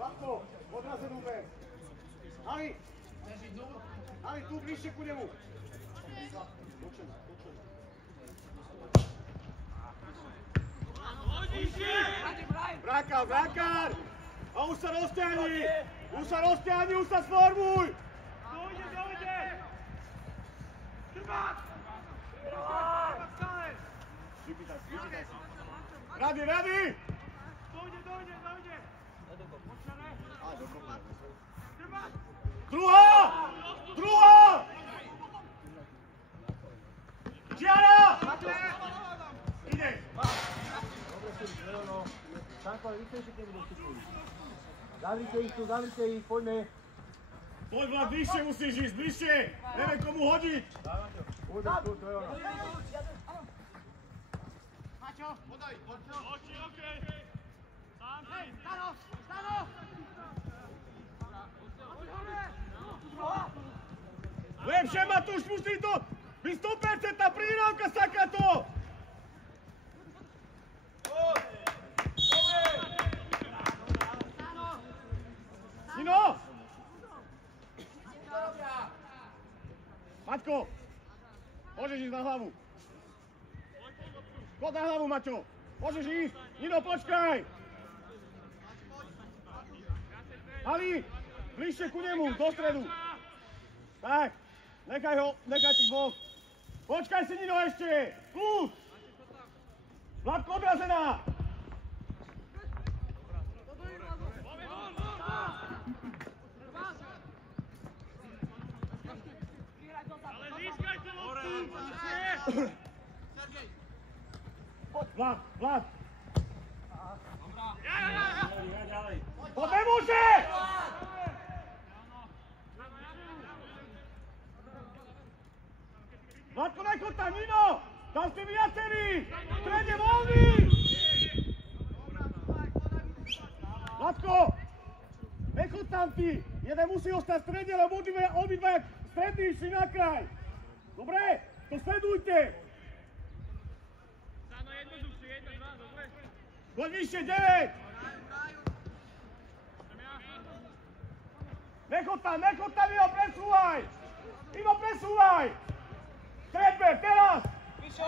Zlatko, odrazen ube. Ali, tu bližšie ku nemu. Brákar! A už sa rozťahni! Už sa sformuj! Dojde! Trvák! Rady! Dojde! Druhá! Čiara! Ide! Stanko, ale rýchlejšie, keď budú vstupujú. Zavrite ich, poďme. Poď, Vlad, bližšie musíš ísť, bližšie! Neviem komu hodiť! Poďme, tu, to je ono. Maťo! Podaj! Oči, okej! Hej, stano! Lepšie, Matúš, musí to byť 100% prihrávka, saká to! Sino! Maťko! Môžeš ísť na hlavu. Poď na hlavu, Maťo! Môžeš ísť! Nino, počkaj! Ali! Bližšie ku nemu, do stredu! Tak! Nechaj tých dvoch! Počkaj si, Nino, ešte! Kľud! Vládko odrazená! Vlad! Poď, nemôže! Vládko, nechod tam, Nino! Tam ste viacerí! V strede voľný! Vládko! Nechod tam ty! Jeden musí ostať v strede, lebo obidva strední išli na kraj! Dobre? To sledujte! Poď vyššie, 9! Nechod tam, Ivo, presúvaj! Tretber, teraz! Vyššo,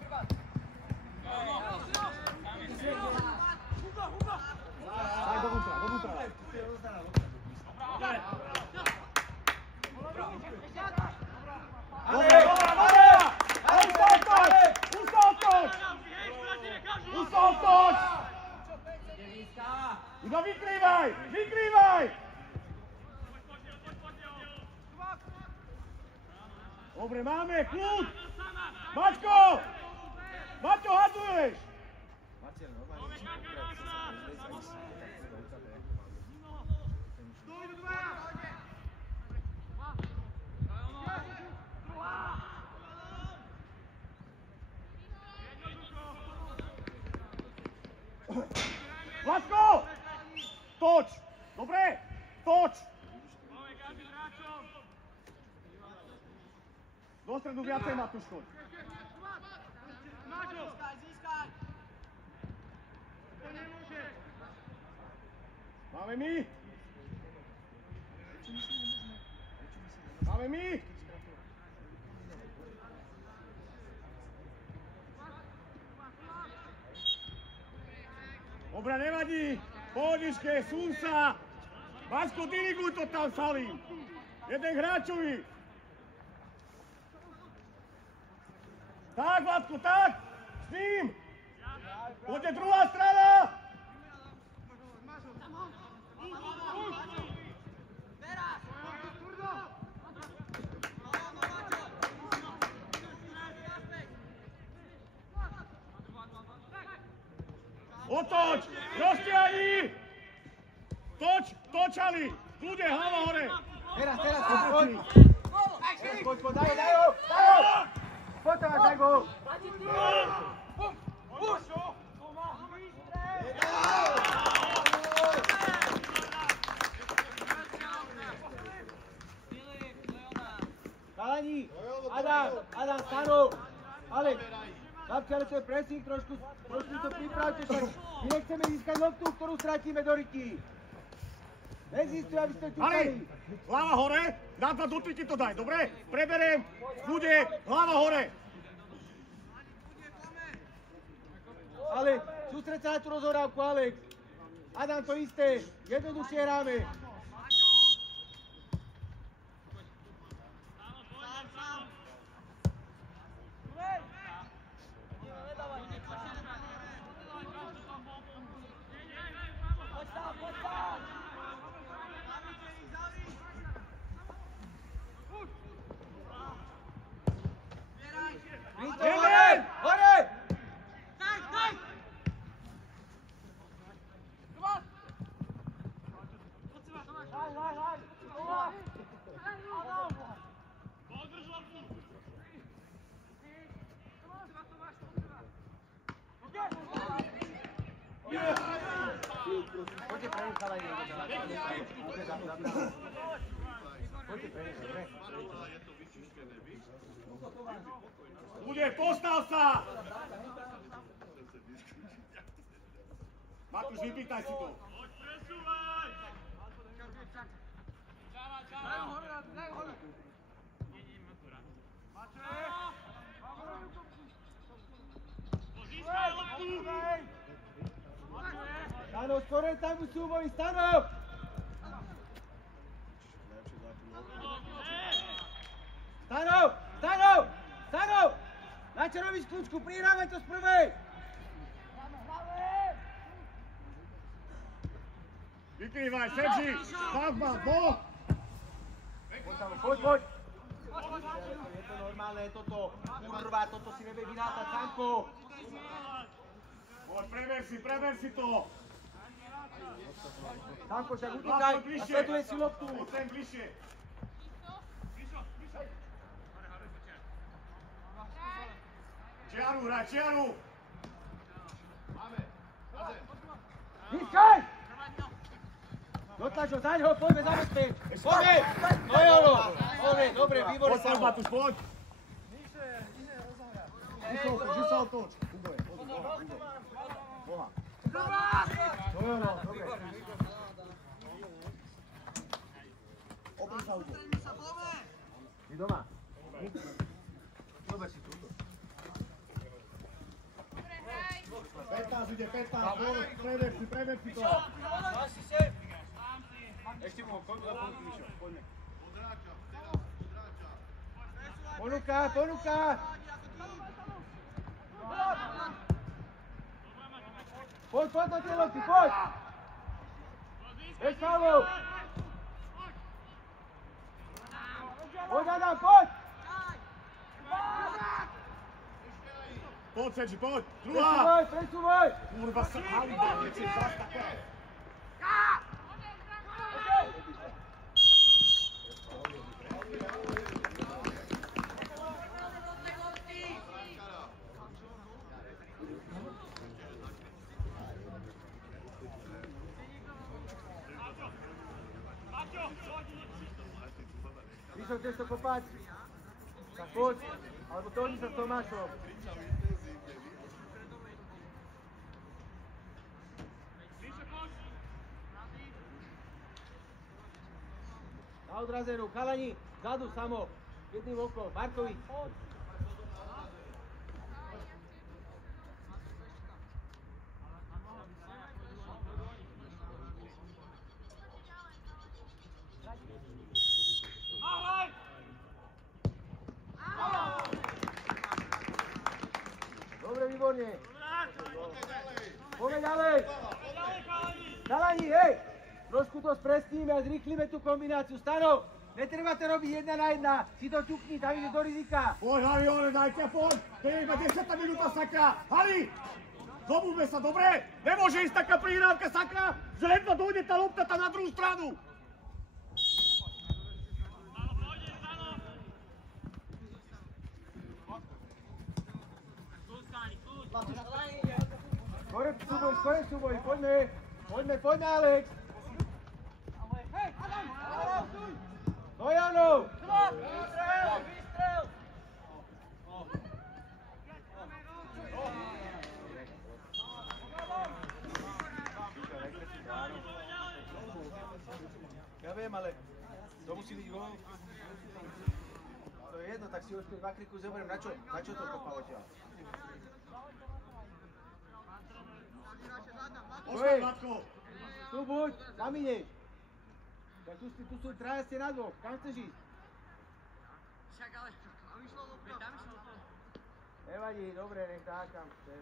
trvá! Daj dovnútra. Ustotoč! Iba vykrývaj! Dobre, máme, kľud! Maťko, haduješ! Vládko! Toč! Dobre? Toč! Do stredu viacej, Matúško. Získaj! To nemôže! Máme my? Dobre, nevadí. Pohodičke, sun sa. Vaško, diriguj to tam, Salim. Jeden hráčovi. Tak, Vládko, tak. S ním. Poďte druhá strana. Otoč! Roztiahni! mlčali! Kľude, hlava hore! Teraz, poď! Poď, daj ho! Poď to, daj go! Kalani, Adam, Stano, Alek, chlapci, ale to je pressing, trošku to pripravte, však my nechceme získať loptu, ktorú stratíme do ryti. Nezistuj, aby ste ťukali. Ali, hlava hore, na 2 dotyky to daj, dobre? Preberiem, kľude, hlava hore. Ale sústreď sa na tú rozhodávku, Alex. Adam, to isté, jednoduchšie hráme. Bude, postav sa! Matúš, vypýtaj si to. Stano, skorej tam u súboji, Stano! Stano! Na čo robíš kľúčku? Prihrávaj to z prvej! Vykrývaj, Sergi! Pavba, boh! Poď! Je to normálne, toto, kurva, toto si nevie vyrátať, Sanko! Poď, preber si to! Sanko, však utíkaj a sleduje si loptu! Poď sem bližšie! Čiaru, hraj, čiaru! Vyskaj! Dotlač ho, zaň ho, poďme zabezpeť! Poďme! No Jono! Dobre, výborne sa ho! Poď, Matúš, poď! Že sa otoč! Boha! No Jono, dobre. Opri sa uto! Ty doma? Dober si túto. 15 ide, 15, prever si to! Ešte mu ho, poďme. Ponuka! Poď do tie lopty, poď! Bez faulov! Poď Adam, poď! Poď, Sergi, poď! Druhá! Presúvaj! Kurva sa, Ali, dajte, zás také! Vyšlo, chceš to kopať? Tak poď, alebo to oni sa s Tomášom. Na odrazenú, Kalani, zadu samo, jedným okom, Markovič. Dobre, výborne. Poďme ďalej. Kalani, hej! Trošku to spresníme a zrýchlime tú kombináciu. Stano, netreba to robiť 1 na 1. Si to ťukni, tam ide do rizika. Poď, Hari, dajte, poď! To je iba 10 minúta, saka! Hari! Zobudme sa, dobre? Nemôže ísť taká prihrávka, sakra, že ledva dojde tá lopta tam na druhú stranu. Skore súboj, poďme, Alex. No Jano! Výstrel! Ja viem, ale to musí byť gól. To je jedno, tak si ho ešte v akriku zoberiem. Na čo to kopal odtiaľ? Ostaň, Matko. Tu buď, tam ideš. Tak tu sú traja ste na dvoch, kam chceš ísť? Však ale, tam išlo lopta. Tam išlo lopta. Nevadí, dobre, nech tak tam chce.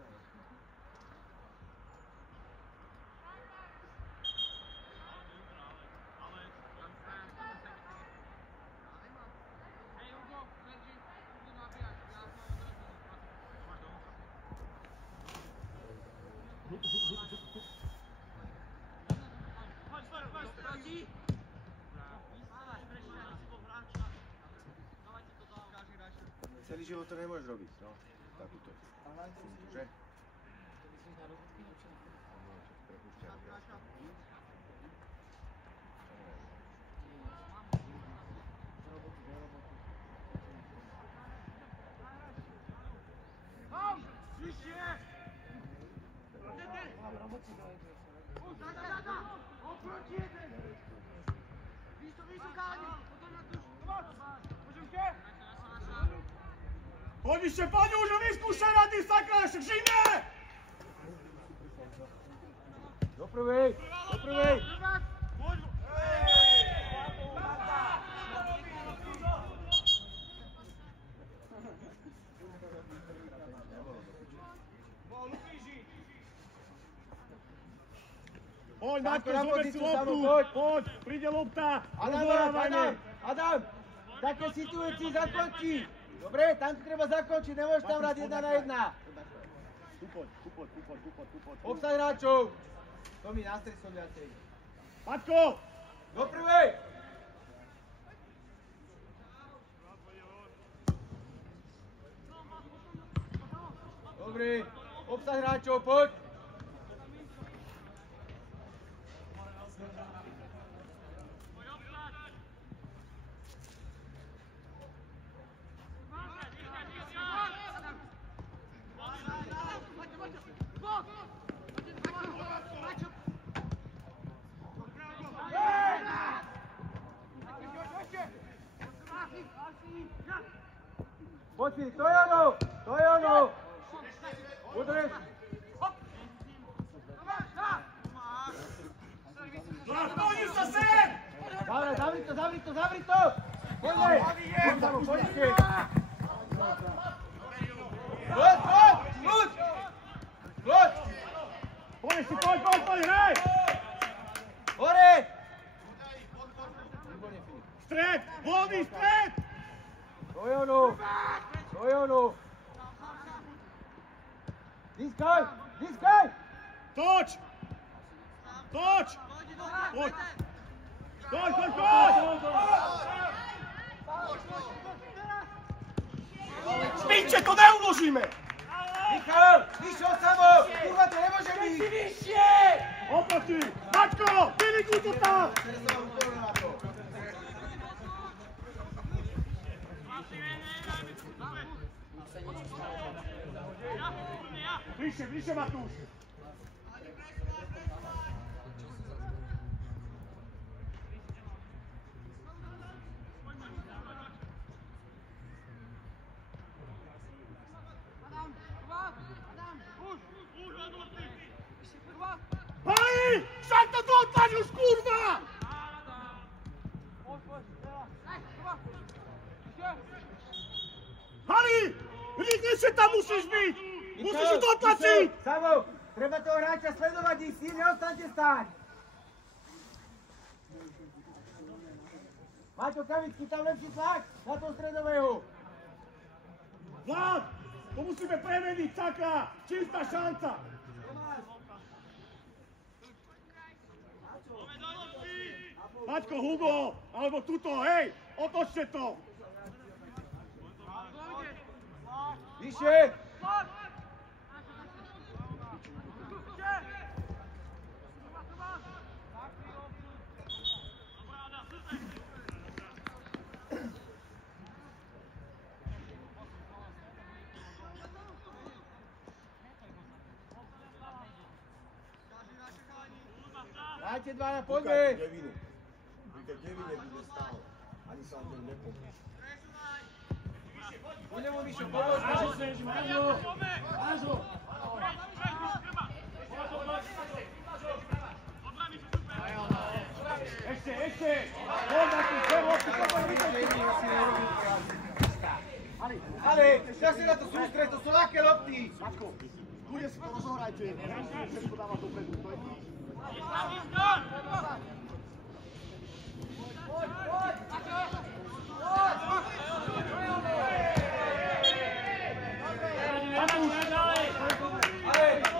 Celý život to nemôžeš robiť, no. Takúto. Že? Poď, už ho vyskúšaj na tým, sakra, však žine! Do prvej! Poď, Matko, zober si loptu! Poď, príde lopta! Adam! Také situácii zakončí! Dobre, tam to treba zakončiť, nemôžeš tam hrať 1 na 1. Tu poď. Obsah hráčov! To mi na stred som viacej. Matko! Do prvej! Dobre, obsah hráčov, poď! Poď si, to je ono! Udrž! Poď sa sem! Zavri to! Poďme! Poďte! Poď! Poď, hraj! Hore! Stred! Voľný stred! To je ono! Získaj! Toč! Poď! Špinče, to neuložíme! Michal! Vyššou samo! Kurva, to nemôže byť! Vyššie! Oproti! Matko! Vynikuj to tam! Bližšie, Matúš! Hej! Však to dotlač už, kurva! Hali! Rýchlejšie tam musíš byť! Musíš ju dotlačiť! Samo, treba toho hráča sledovať, ich si neostaňte stáť! Maťo Kavický, tam lepší tlak na toho stredového! Vlad! To musíme premeniť, sakra! Čistá šanca! Maťko, Hugo, alebo tuto, hej, otočte to. Vyššie! Dajte dvaja, poďme! Devinu. Pri tej devine bude stále. Ani sa on nepomôže. Poďme mu vyššie, pomôž! Ešte! Poď na tú, sem, loptu, Ale, čo si na to sústreť, to sú ľahké lopty! Maťko, kľudne si to rozohrajte. Všetko dáva dopredu, to je nič.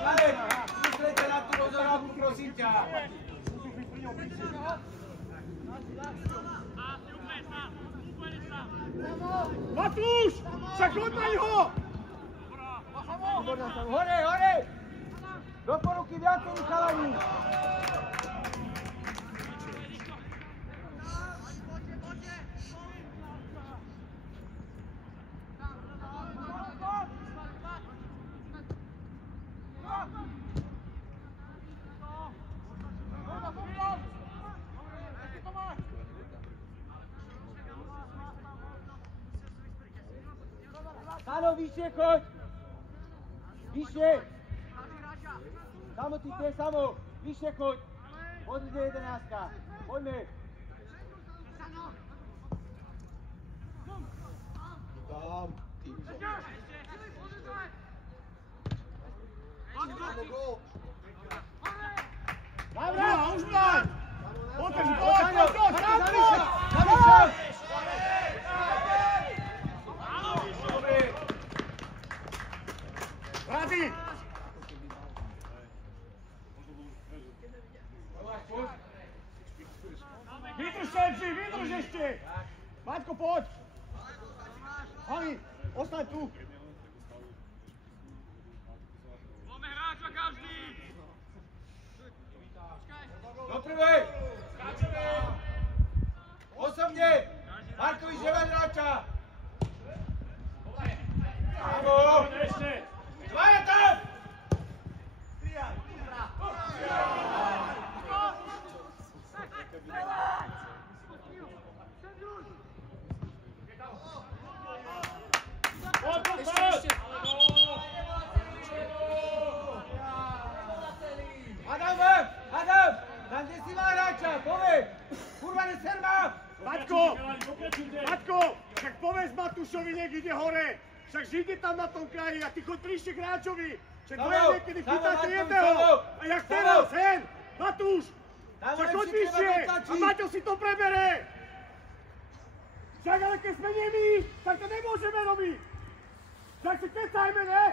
Ale, sústreďte na tú rozohrávku, prosím ťa! Matúš! Však hoď na ňo! Hore! Do poruky viacej chalani! Stano, vyššie choď! Vyššie! Samo ty, samo! Vyššie choď! Odíde 11. Poďme! Tam, ty. Dobra, už daj! Poď! Radi! Vydrž, Sergi, vydrž ešte! Maťko, poď! Hani, ostaň tu! Máme hráča každý! Do prvej! Osobne! Markovi ževať hráča! Bravo! Dvaja tam! Adam! Tam kde si má hráča, povedz! Kurva, neser ma! Maťko! Však povedz Matúšovi, nech ide hore! Však žite tam na tom kraji a ty choď bližšie k hráčovi! Však bude niekedy chytáte jedného! A jak teraz, hen! Matúš! Však choď bližšie! A Maťo si to prebere! Však ale keď sme nemi, tak to nemôžeme robiť! Však si kecajme, ne?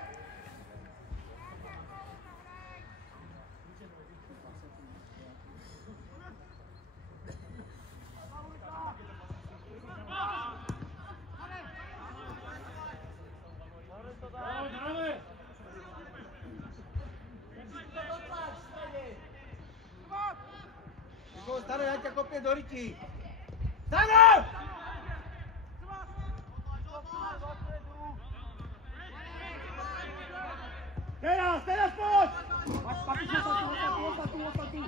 Stano, ja ťa kopne do ryti! Stano! Teraz poď! Matúš, ostaň tu!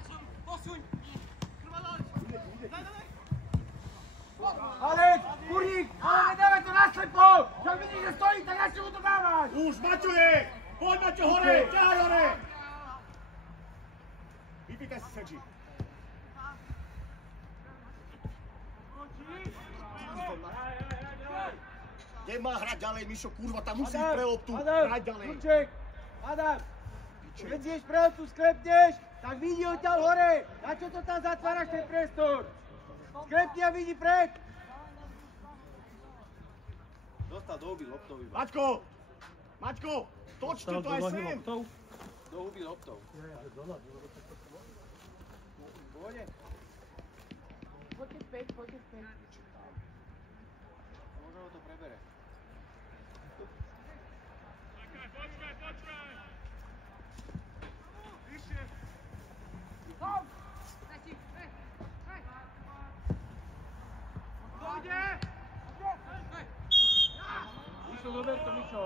Posuň! Ale, kurník, ale nedávaj to naslepo! Však vidíš, že stojí, tak na čo mu to dávať? Už, Maťo je! Poď, Maťo, hore! Ťahaj hore! Vypýtaj si, Sergi. Nemá hrať ďalej, Mišo, kurva, tam musí ísť pre loptu. Hrať ďalej. Kurček, Adam, keď ideš pre loptu, sklepneš, tak vidí odtiaľ hore. Na čo to tam zatváraš ten priestor? Sklepni a vidí pred. Dostal do huby loptou iba. Maťko, točte to aj sem. Do huby loptou. Pôjde. späť, poďte späť. Možno ho to prebere. Počkaj! Vyššie! Pôjde! Mišo, dober to, Mišo.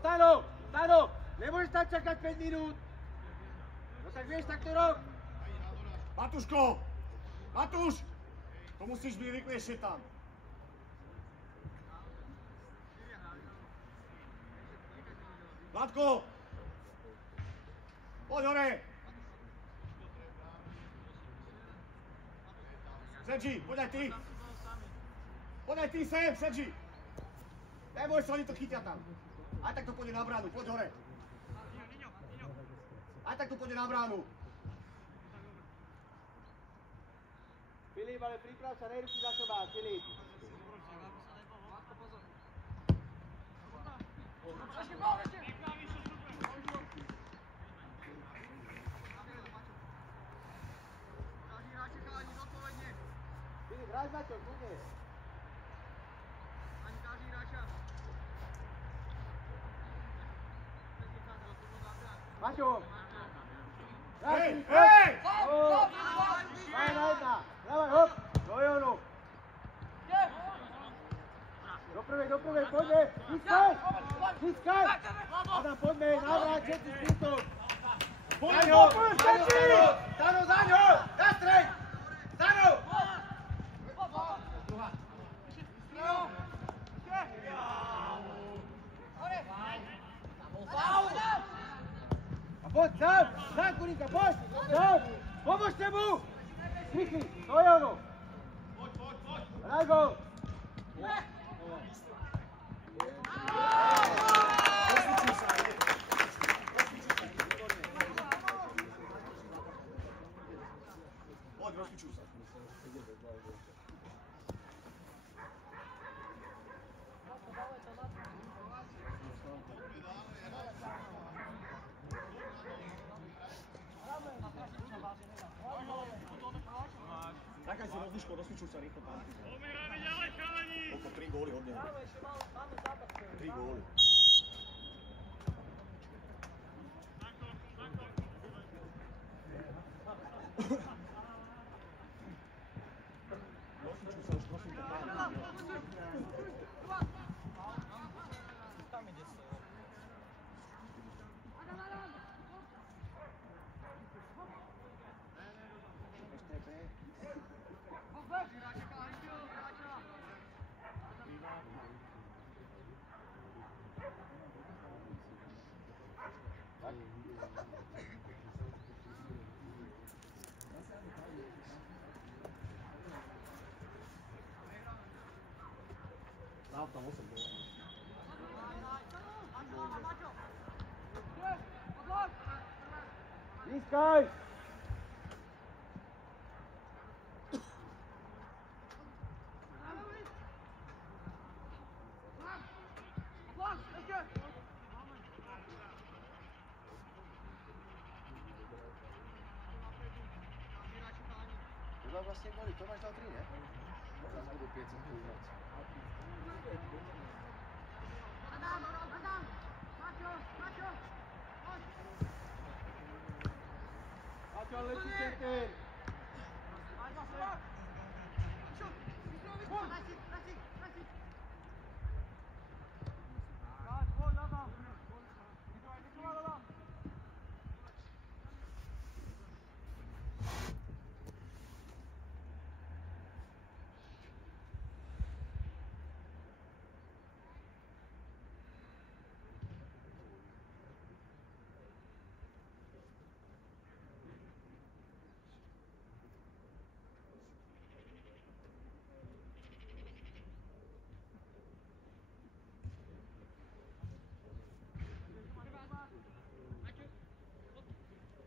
Stano! Nemôžeš tam čakať 5 minút. No tak vieš, tak to rob. Matúško! Matúš! To musíš byť rýchlejšie tam. Vládko! Poď hore! Sergi, poď aj ty! Poď aj ty sem, Sergi! Neboj sa, oni to chytia tam. Aj tak to pôjde na bránu, poď hore. Aj tak to pôjde na bránu. Filip, ale priprav sa, nejruky za sobá, Filip. Filip, hráš na čo, kľudne. Maťo! Hej! Hej! Daj na jedna! Dávaj, hop! Do Jonu! Do prvej, poďme! Získaj! Adam, poďme, navráť, všetci s týmtom! Zaňo! Stano, za ňo! Zastrej! Stano! A poď, sám, Kurinka, poď! Sám! Pomôžte mu! Michy, do Jonu! Hraj gol! Poď, rozličuj sa. Zakaj si rozličko, rozličuj sa rýchlo tam. Pomeráme ďalej, chalani! Koľko? 3 góly od neho. 3 góly. Rozličuj sa už, prosím, to tam. Dáv tam 8 gólov. Získaj! To vlastne boli, Tomáš dal 3, ne? Teraz budú 5 hrať. Maťo, lepší center!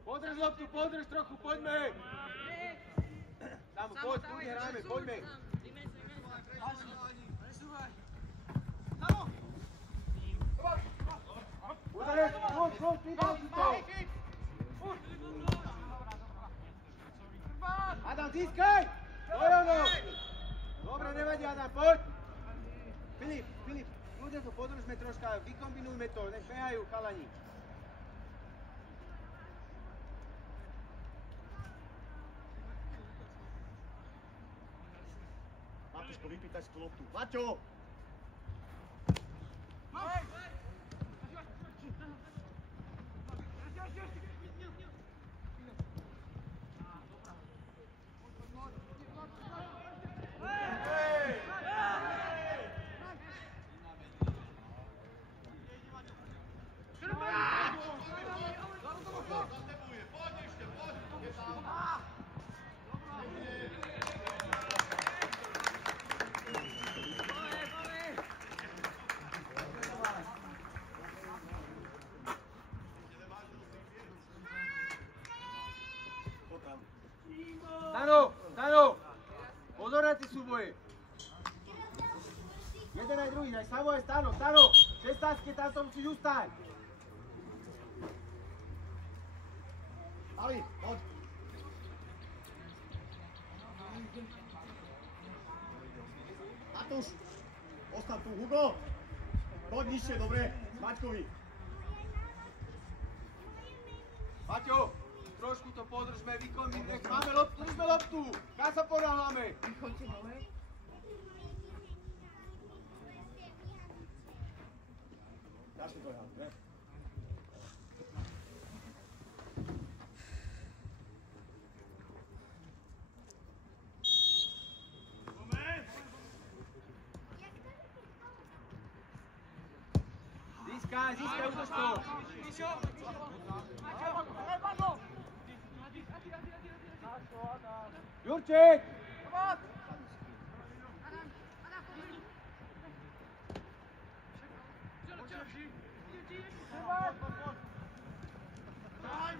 Podrž loptu, podrž trochu, poďme! Tam, poď, tu hráme, poďme! Udarec, poď! Adam, získaj! Dojono! Dobre, nevadí, Adam, poď! Filip, ľudia to podržme troška, vykombinujme to, nech behajú chalani. Matuško, vypýtaj si tú loptu. Maťo! Stano! Pozor na tie súboje. Jeden aj druhý, aj Samo aj Stano. 16, tam to musíš ustať. Ali, poď. Matuš, ostan tu, Hugo. Poď nižšie, dobre, Maťkovi. Maťo, trošku to podržme, vykombinujme, nech máme loptu, držme loptu. Kam sa ponáhľame? Vychoďte dole. Ďalšie to ne? Získaj, udrž to. Jurčík!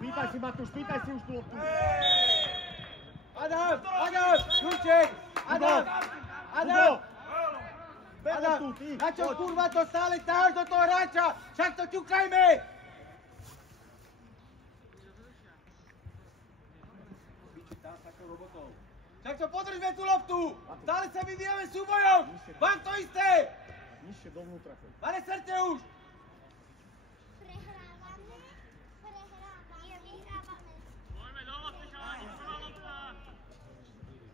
Pýtaj si, Matúš, pýtaj si už tú loptu. Adam! Jurčík! Adam! Na čo kurva to stále táš do toho hráča? Však to ťukajme! Vyčítam s takou robotou. Však to podržme tú loptu! Stále sa vyvíjame súbojom! Vám to isté! Nižšie dovnútra. Mane srdce už! Poďme do lopty, chalani, prvá lopta.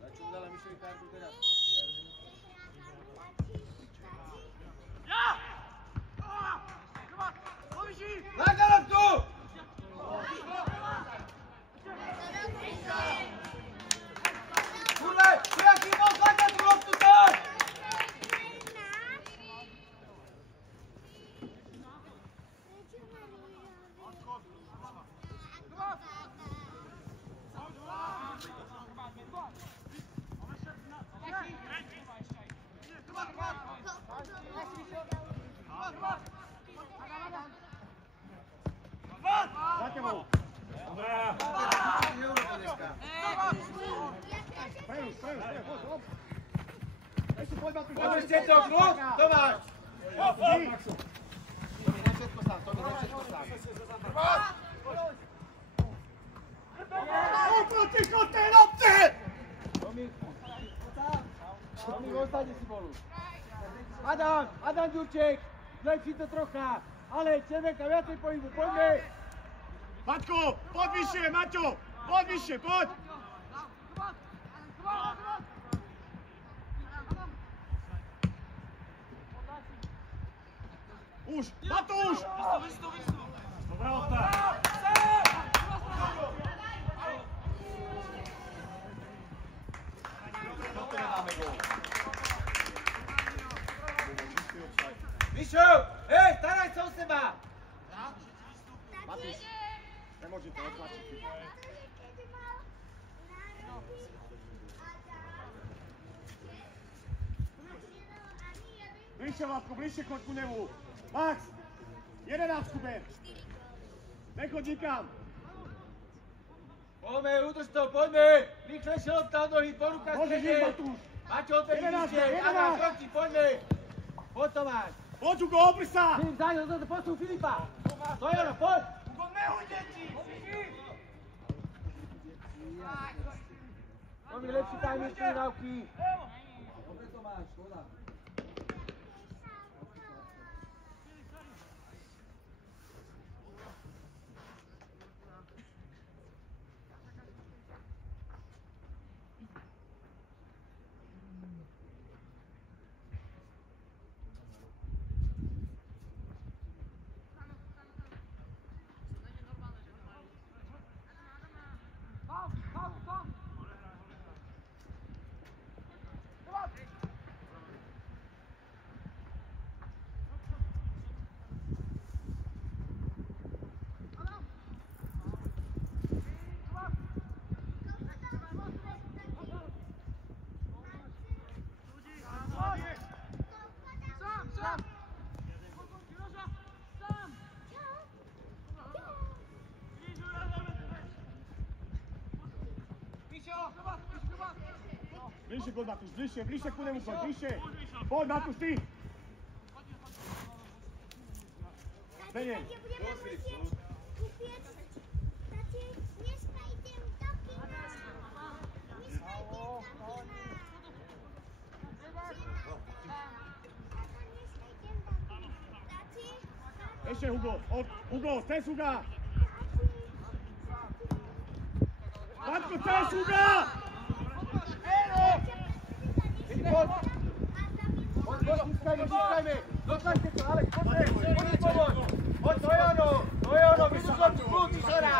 Na čo udala Mišovi kartu teraz? Láka loptu! Kurle, nejaký bol zláka tú loptu tam! Za tebou. Prejuž, poď. Ešte poď, Matúš. Podržte to, kľud, Tomáš! Tomi, ne všetko sám. Oprotiko tej lopte! Tomi, ostane si bolu. Adam Ďurčík, zlepší to trocha, ale Červenka viacej pohybu, poďme! Matko, poď vyššie, Maťo! Poď vyššie, poď! Už, Matúš! Dobrá lopta! Mišo, hej, staraj sa o seba! Matúš, nemôže to odtlačiť. Bližšie, Vládko, bližšie choď ku nemu. Max, 11 ber. Nechoď nikam. Poďme, udrž to, poďme! Rýchlejšie lopta od nohy, po rukách Môžeš ísť, strede! Matúš. Maťo, opäť 11, vyššie, Adam, kročí, poďme! Poď Tomáš! Poď, Hugo, opri sa! Filip, za ňo, posun Filipa! To je ono, poď! Hugo, nehuj, deti! Robí lepší timing, prírávky. Dobre to máš, škoda. Bližšie, poď Matúš, bližšie ku nemu, poď, bližšie. Poď Matúš, ty. Stenem. Ešte Hugo, Hugo, cez Huga. Matko, cez Huga. Poď, vyskajme! Dokážte to, Alex, poď pomôž! Poď, to je ono, vidú chlapci, kľúci, Zora!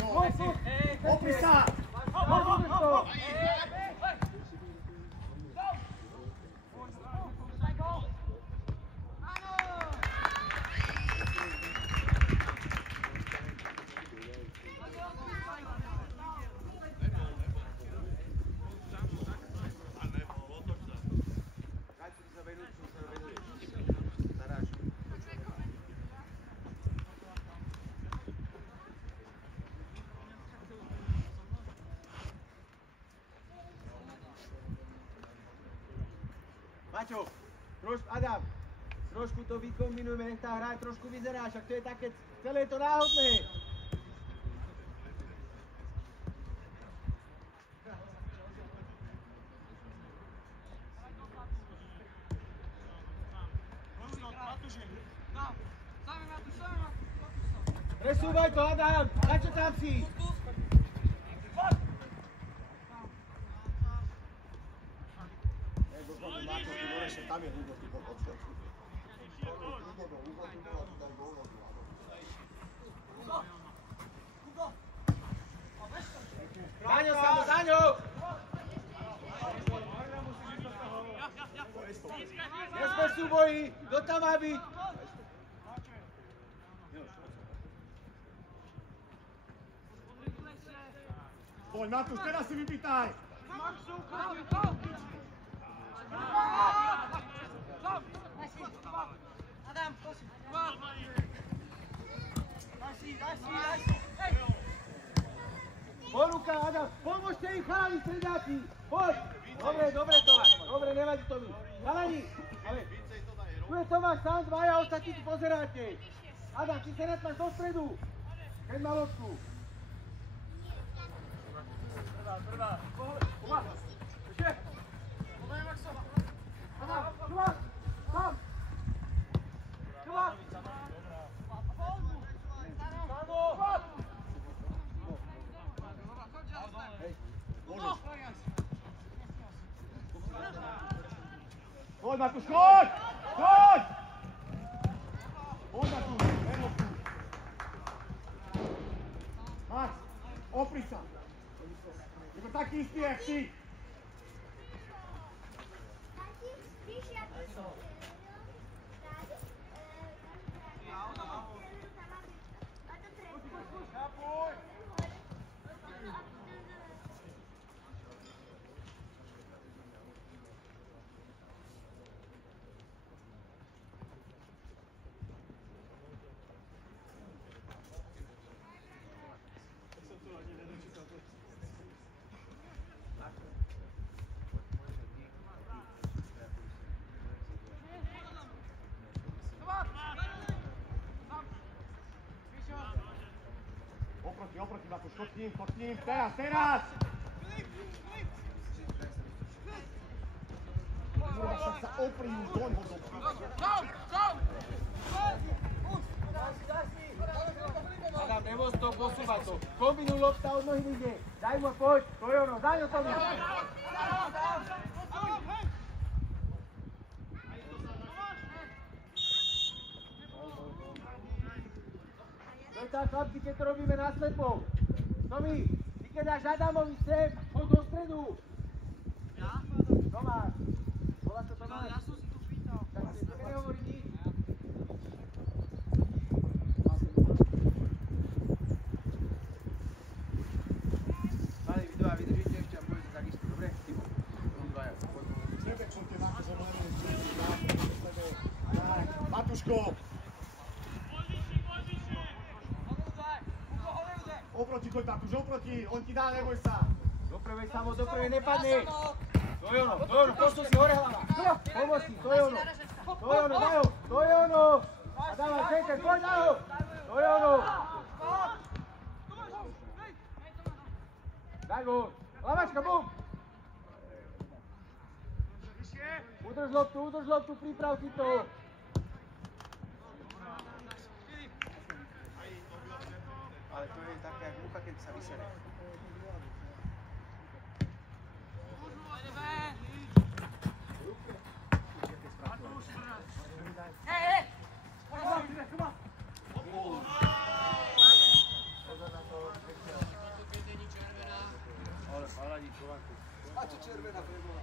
Poď, Opri sa! poď to! Maťo, Adam, trošku to vykombinujme, nech tá hra trošku vyzerá, však to je také, celé je to náhodné. Presúvaj to, Adam, na čo tam si? Tam je Hugo, ty pochodčil. Daňo, Samo, Daňo! Nesme súboji, kto tam má byť? Poď Matúš, teraz si vypýtaj. Adam, prosím. Daj si. Poruka, Adam, pomôžte im chalani stredáci, poď! Dobre to máš, dobre, nevadí to mi. Chalani, ale tu je Tomáš sám, dvaja, ostatní tu pozeráte. Adam, ty sa natmáš dopredu, keď má loptu. Prvá. Ešte. Adam, Tomáš, tam. Tomáš. Poď Matúš, choď! Choď! Poď Matúš, len tu. Max, opri sa. Je to taký istý, jak ty. oproti Matúš, pod ním, teraz! Kurva, však sa opri už doň ho dopri. Adam, nemoc to posúvať to. Kombinuj lopta od nohy vyjde. Daj mu, poď, to je ono, daj ho tomu. To je tá, chlapci, keď to robíme naslepo. Tomi, ty keď dáš Adamovi sem, poď do stredu. Ja? Tomáš. Volá sa Tomáš. Ja som si tu pýtal. Tak si tebe nehovorí nič. Mali vy dva, vydržíte ešte a pôjdete takisto, dobre? Timo, vy dvaja. Sebe, poďte na to, že máme Matúško! Oproti, choď Matúš, oproti, on ti dá, neboj sa. Do prvej, Samo, do prvej, nepadni. To je ono, postup si hore hlava. Pomoc si, to je ono. To je ono, daj ho, to je ono. A dávaj, Peter, poď, daj ho. To je ono. Daj go, hlavačka, bum. Udrž loptu, priprav si to. Ale to je také jak mucha, keď sa vysere. A čo červená prebola?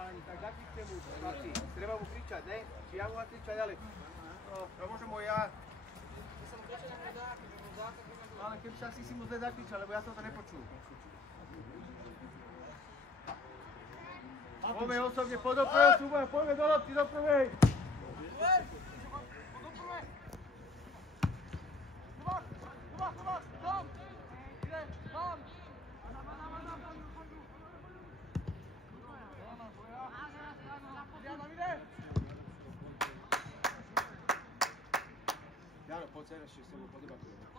Tak zakričte mu, chlapci, treba mu kričať, ne? Či ja mu mám kričať, ale... No, môžem ho ja. Ale keby sa si mu zle zakričal, lebo ja som to nepočul. Poďme osobne, poď do prvého súboja, poďme do lopty, do prvej. Jaro, poď sem ešte s tebou podebakujeme.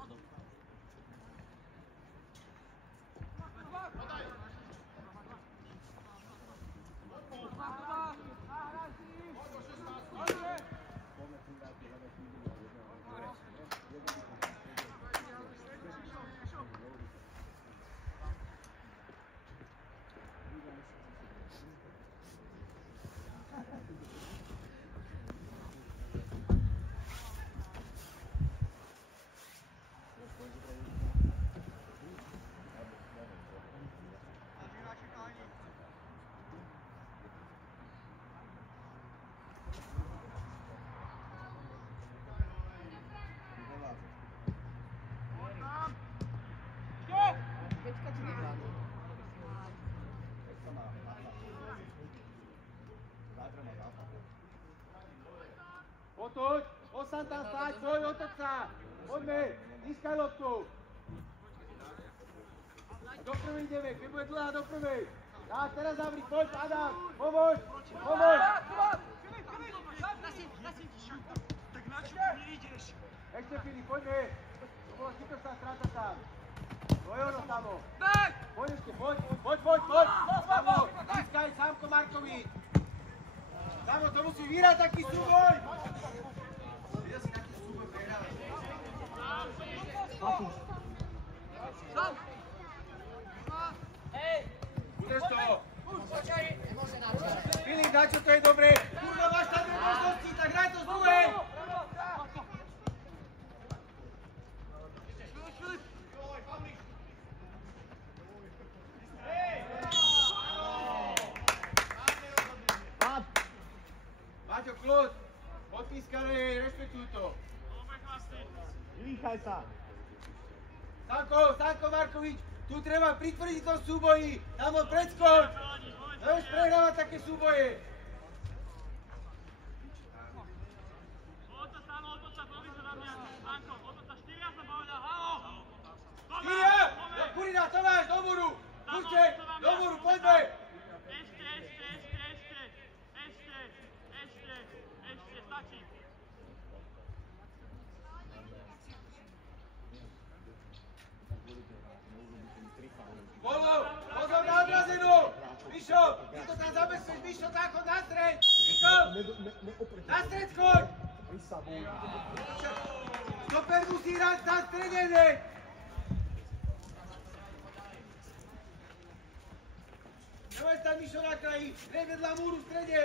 Otoč, ostan tam stáť, svoj, otoč sa. Poďme, získaj loptu. Do prvej ideme, keď bude dlhá do prvej. Tak, teraz zavri, poď, Adam, pomôž. Tak na čo ty neideš? Ešte, Filip, poďme. To bola chytrostná strata tam. To je ono, Samo. Poď ešte, poď. Samo, získaj Sámko Markovi. Samo, to musí vyrať taký súboj. Udrž to! Filip, daj čo to je dobré! Kurva, máš tam dve možnosti, tak hraj to z druhej! Maťo, kľud! Odpískali, rešpektuj to! Vylíchaj sa! Stanko Markovič, tu treba pritvrdiť v tom súboji, tam ho predskoč! Nevieš prehrávať také súboje! Štyria! Kurina, Tomáš, do múru! Kurček, do múru, poďme! Ešte, stačí! Stoper musí hrať na strede, ne? Neboj stať Mišo na kraji, hrej vedľa múru v strede.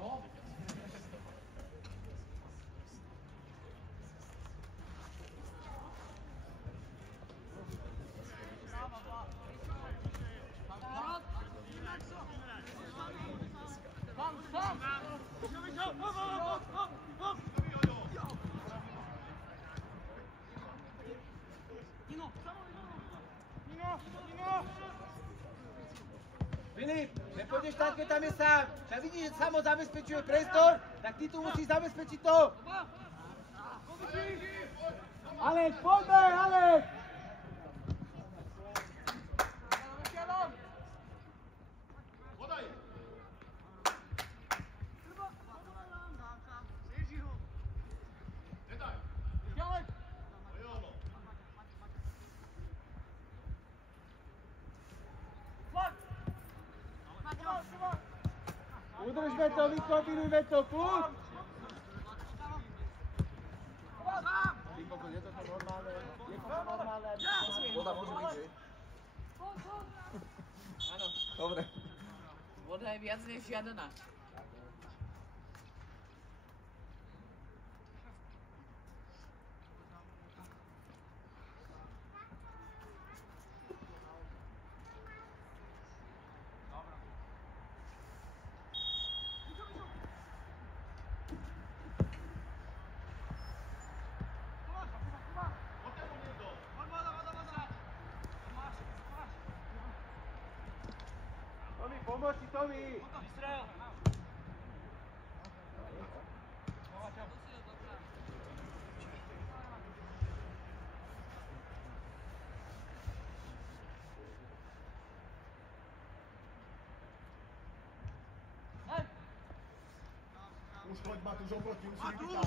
No. Filip, nepôjdeš tam, keď tam je sám. Však vidíš, že samo zabezpečuje priestor, tak ty tu musíš zabezpečiť to. Aleš, poďme, Aleš! Udržme to, vykombinujme to, furt! Ty kokos, je toto normálne? Je to normálne? Voda môže byť, že? Áno. Dobre. Voda je viac než žiadaná. Pomôž si, Tomi! Už poď Matúš oproti, musí byť tam.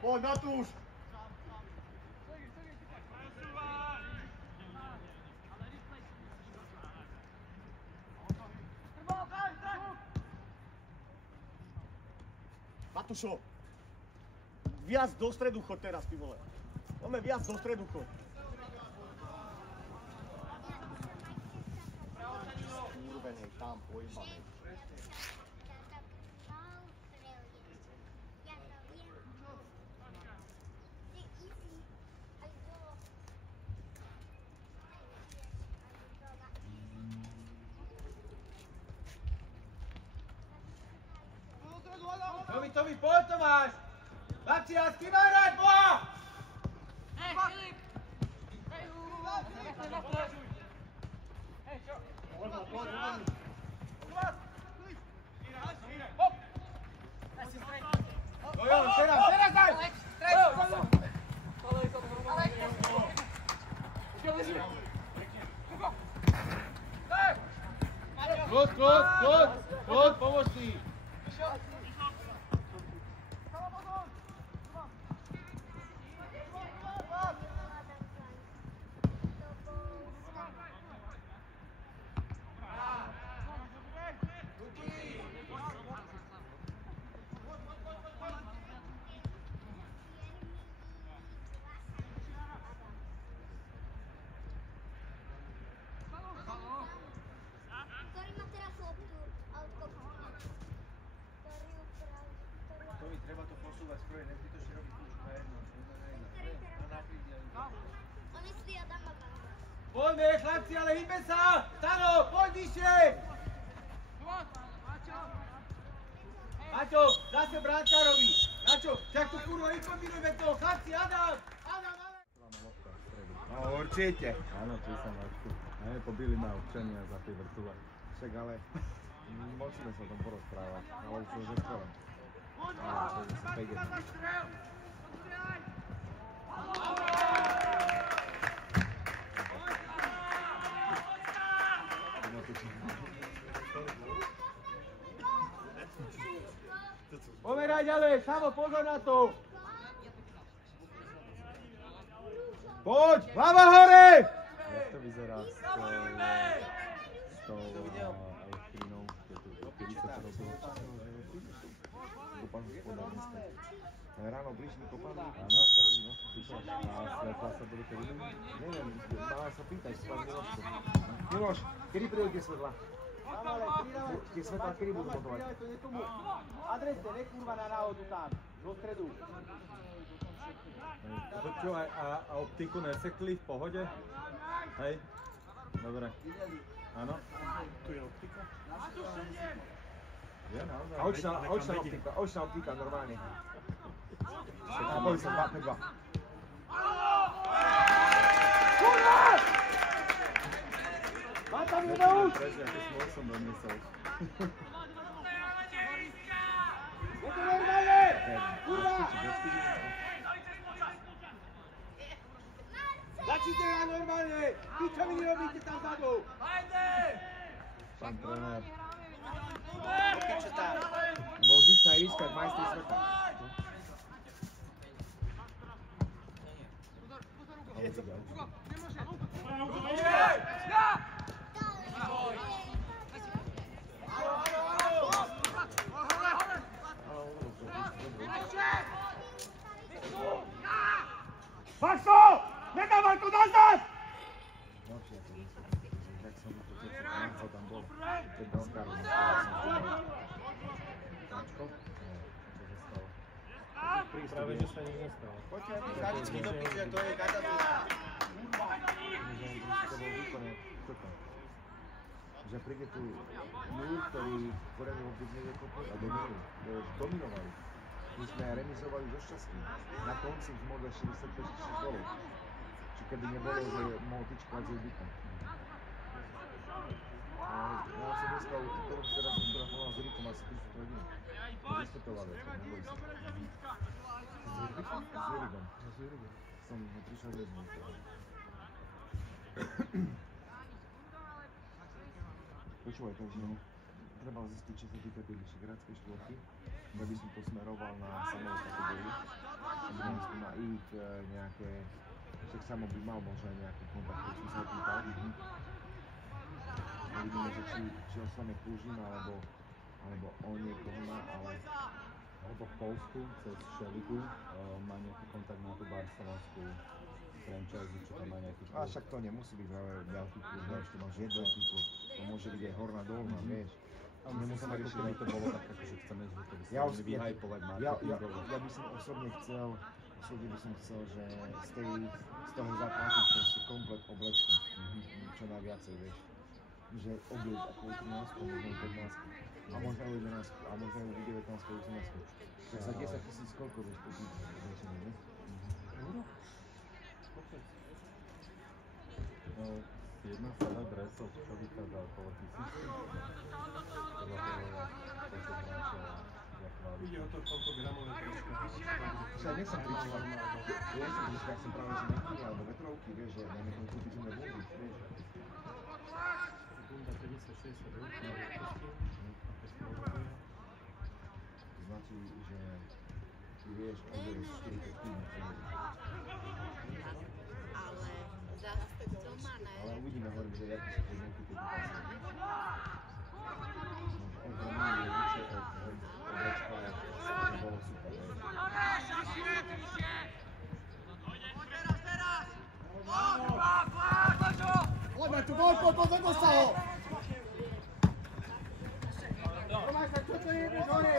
Poď Matúš! Matúšo, viac do stredu chod teraz, ty vole. Poďme viac do stredu chod. Urvenej, tam, pojebanej. Tomi, poď Tomáš! Chlapci, a s kým má hrať, boha? Hej, Filip! Hej, Jo, teraz daj! Klod, pomož si! Treba to posúvať skôr, nezbytočne robiť kľúčku na jedno. Poďme, chlapci, ale hýbe sa! Stano, poď vyššie! Maťo, zase bránkárovi! Načo, však tu kurva vykombinujme to! Chlapci, Adam! No určite. Áno, tu som Maťku. Pobili ma občania za tie vrtule. Však ale musíme sa o tom porozprávať, ale už je skoro. Pomeraj ďalej, Samo, pozor na to! Poď, hlava hore! Jak to vyzerá s tou elektrínou, keď tu sa to robilo. Kopan podal dneska. Ráno prišli kopali. Áno, super. A svetla sa boli kedy? Neviem, mala sa pýtať, spať Miloško. Miloš, kedy prídu tie svetla? Tie svetlá kedy budú montovať? Adrese, ne kurva na náhodu tam, do stredu. Čo, a optiku nesekli v pohode? Hej? Dobre. Áno? Tu je optika. Je, naozaj. A očná optika normálne. A boli sa 2-2. Kurva! Má tam jedno už! Preži, ako smol som doniesol. Je to normálne! Kurva! Začnite hrať normálne! Vy čo mi robíte tam vzadu? Pán tréner. Čo tam? Bol zišná ihriska, majstri sveta. Baxo! Nedávaj to nazad! Lepšie ako myslím. Tak som to čo tam bol. Keď Oskar Táčko? Nie, čo sa stalo? Práve, že sa nič nestalo. Poďte, stanický dopis, že to je katastrofa. To bol úplne toto. Že príde tu Júr, ktorý Korene vôbec nevie kopnúť a dominovali. My sme remizovali so Šťastným. Na konci už mohol 65-6 golov. Či keby nebolo, že mohol tyčkovať z Judika. Ja som dneska u toho, teraz som telefonoval s Rikom asi 3 hodín. Diskutovali o tom, neboli sa. S Jurigom. Som prišiel jednou. Počúvaj, takže treba zistiť, čo sa týka tej Vyšehradskej štvorky, kde by som to smeroval na samou kategóriu. Myslím na ich nejaké, však Samo by mal možno aj nejaký kontakt, keď som sa pýtal. Uvidíme, že či ho same použím, alebo on niekoho má, alebo v Polsku cez Šeligu má nejaký kontakt na tú barcelonskú franchise, čo tam má nejaký klub. A však to nemusí byť veľký klub, vieš, to máš jeden klub, to môže byť aj Horná Dolná, vieš. Nemusím ako keby to bolo tak, akože chceme, že to by sa mohli vyhypovať marketingovo. Ja by som osobne chcel, že z toho zaplatiť proste komplet oblečku, čo najviacej, vieš. Že oblieť ako u 13, možno u 15, a možno u 11, a možno u 19, u 18. Tak za 10 000 koľko vieš kúpiť oblečenie, vieš? No, jedna sada dresov, čo vychádza okolo 1000. Ide o to, koľko gramov je troška. Však nechcem kričovať, ja som práve že nechý, alebo vetrovky, vieš, že neviem tomu kúpiť umé vôzy, vieš. Sekunda 50-60 eur, To značí, že ty vieš, odbereš 40 kg. Ale uvidíme, hovorím, že jaký sa to nejaký keď vypásne. Ogromný je vyššie od oblečka, to bolo super. Poďme tu, poď, dostalo! Tomáš, tak čo to je, ideš hore?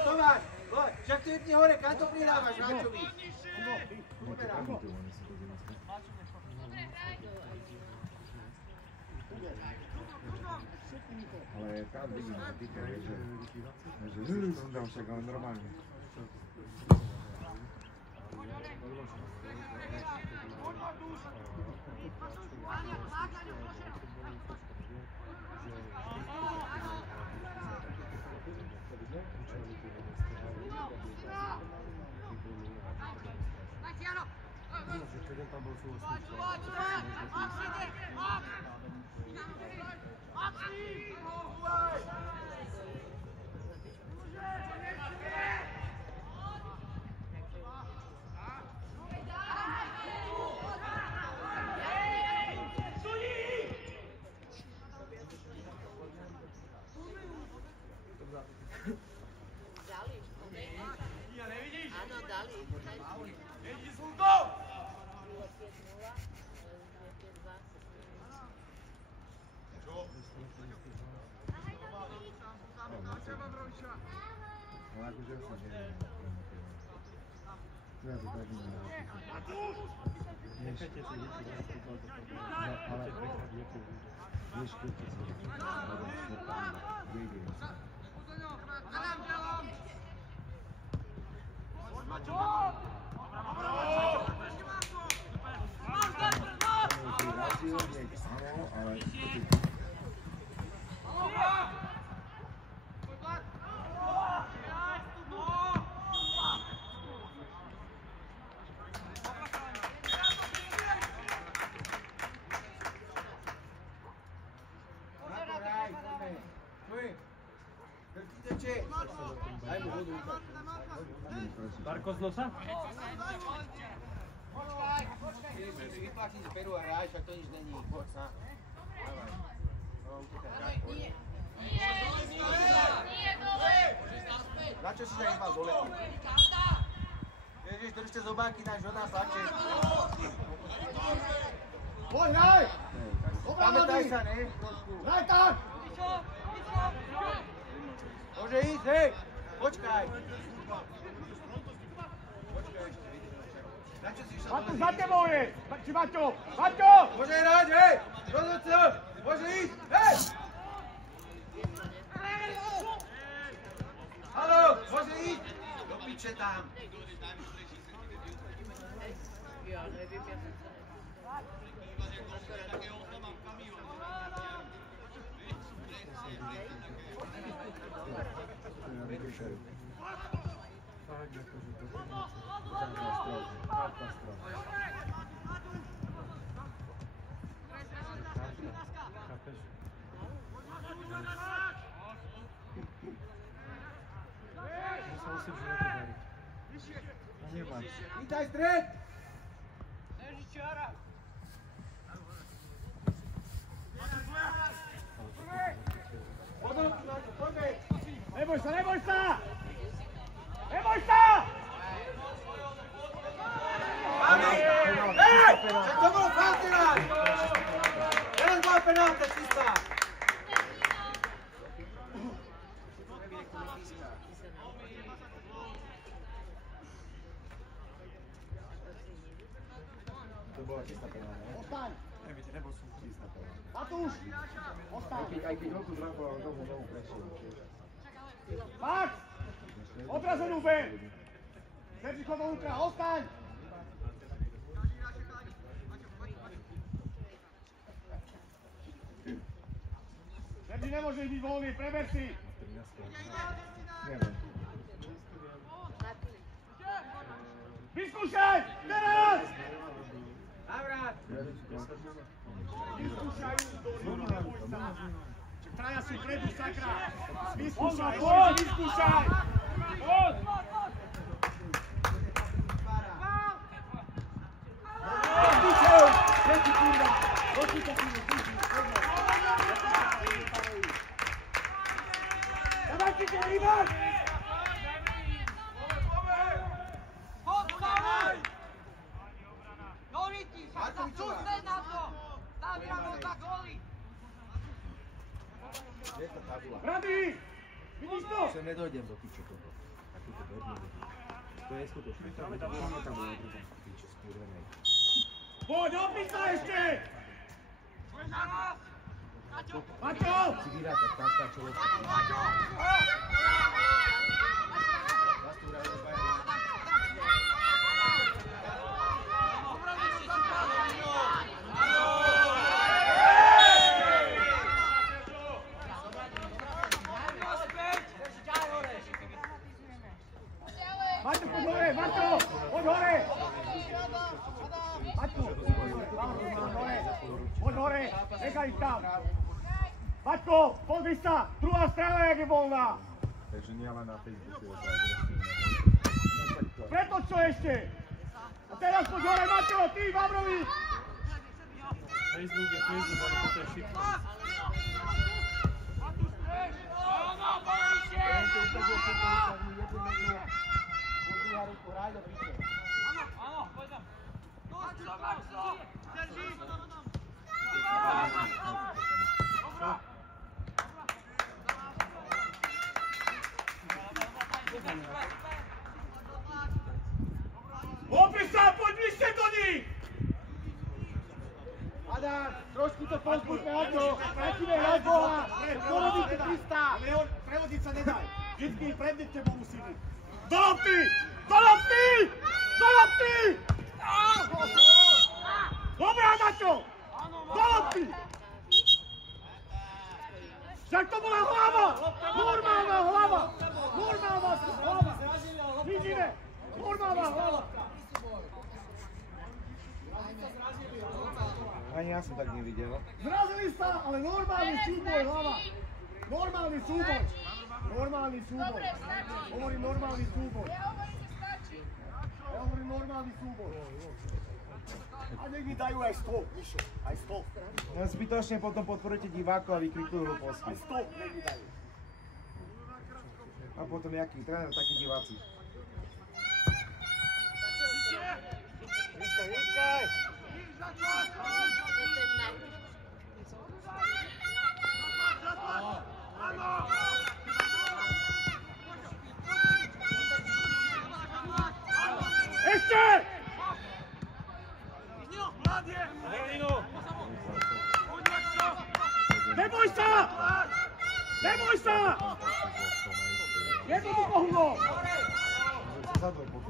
Tomáš, poď, však to jedni hore, kam to pridávaš, Rančovi? Ale tam vidím, že týka, že som dal však, ale normálne. Ale akože ja sa neviem. Ja to tak neviem. Nechajte si deti hrať futbal do toho. Ale vieš, keď to sa vedie. Áno, ale Darko z nosa? Vyplatíš z Peru a hráš, tak to nič není. Poď sa. Dávaj. No, utekaj. Na čo si sa nemal dole? Ježiš, držte zobáky, náš od nás ľahšie. Poď, hraj! Pamätaj sa, ne? Hraj tak! Môže ísť, hej! Počkaj! Na čo si išiel Matúš, dole? za tebou je! Či Maťo! Maťo! Môže hrať, hej! Rozhodca! Môže ísť, hej! Haló, môže ísť! Do piče tam! Ja neviem, ja som Fakt, akože to je katastrofa. Chápeš? Že sa musím v živote dariť. A nemáš. Vítaj stred! Neboj sa, neboj sa! Neboj sa! Mami! Hej! Že to bol penál! Teraz bola penálka čistá! To bola čistá penála, ne? Ostaň! Nebol som Čistá penála. Matúš! Ostaň! Aj keď ho tu zrampol, ale znovu prešiel. Max! Odrazenú ven! Sergiko dovnútra, ostaň! Sergi, nemôžeš byť voľný, preber si! Neviem. Vyskúšaj! Teraz! Navrat! Vyskúšaj už do neboj sa! Čak traja sú predu, sakra! Vyskúšaj, vyskúšaj! Poď! Vyskúšaj! Tretí kurva! Počítaj si mi, Dávajte to, Ivan! Doriti, však sa sústreď na to! Zavíjame za góly! Kde je tá tabula? Rady! Vidíš to? Sem nedojdem do piče toho. Takúto bednú. To je skutočné. Máme tam tabula, piče skúrenej. Poď, opni sa ešte! Maťo! Si vyrátať taká človeka. Maťo, poď hore! Maťo! Poď hore! Maťo! Poď hore! Nechaj ich tam! Maťko, pozri sa! Druhá strana, jak je voľná! Takže nie len na Facebooku je to Preto čo ešte? A teraz poď hore, Maťo! Ty, Vavrovi! Facebook je Facebook, ale toto je shitpost. Áno, poď tam. to pozbuďme, Aťo! Musíme hrať boha! Povediť si Krista! Prevodiť sa nedaj. Vždycky pred tebou musí byť. Do lopty! Do lopty! Do lopty! Dobrá, Maťo! Do lopty! Však to bola hlava! Normálna hlava! Normálna hlava! Vidíme! Normálna hlava! Ani ja som tak nevidel. Zrazili sa, ale normálny súboj hlava! Normálny súboj! Normálny súboj! Hovorím normálny súboj! Ja hovorím normálny súboj! A nech mi dajú aj 100, Mišo, aj 100. No zbytočne potom podporujete divákov a vykrikujú hlúposti. Aj 100 nech mi dajú. A potom jaký tréner, takí diváci. Vyskaj, vyskaj! Ešte! Neboj sa! Neboj sa! Jednoducho, Hugo!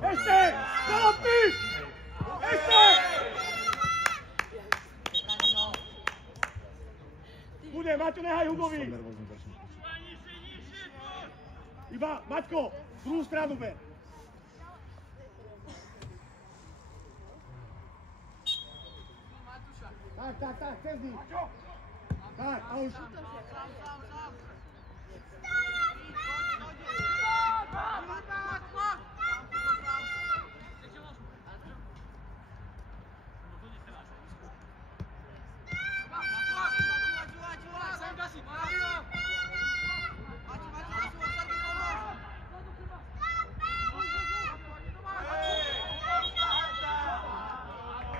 Ešte! Do lopty! Ešte! Bude, Maťo, nehaj Hugovi! Iba, Maťko, druhú stranu ber. Tak, cez ním. Tak, a už.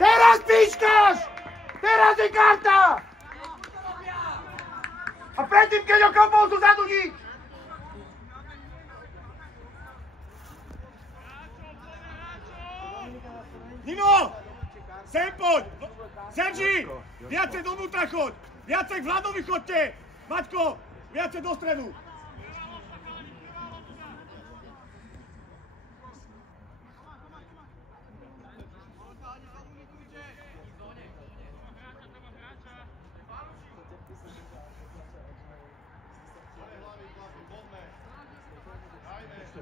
Teraz píškaš! Teraz je karta! A predtým, keď ho kopol tu zadu nič! Nino! Sem poď! Serži! Viacej dovnútra choď! Viacej k Vladovi chodte! Maťko! Viacej do stredu!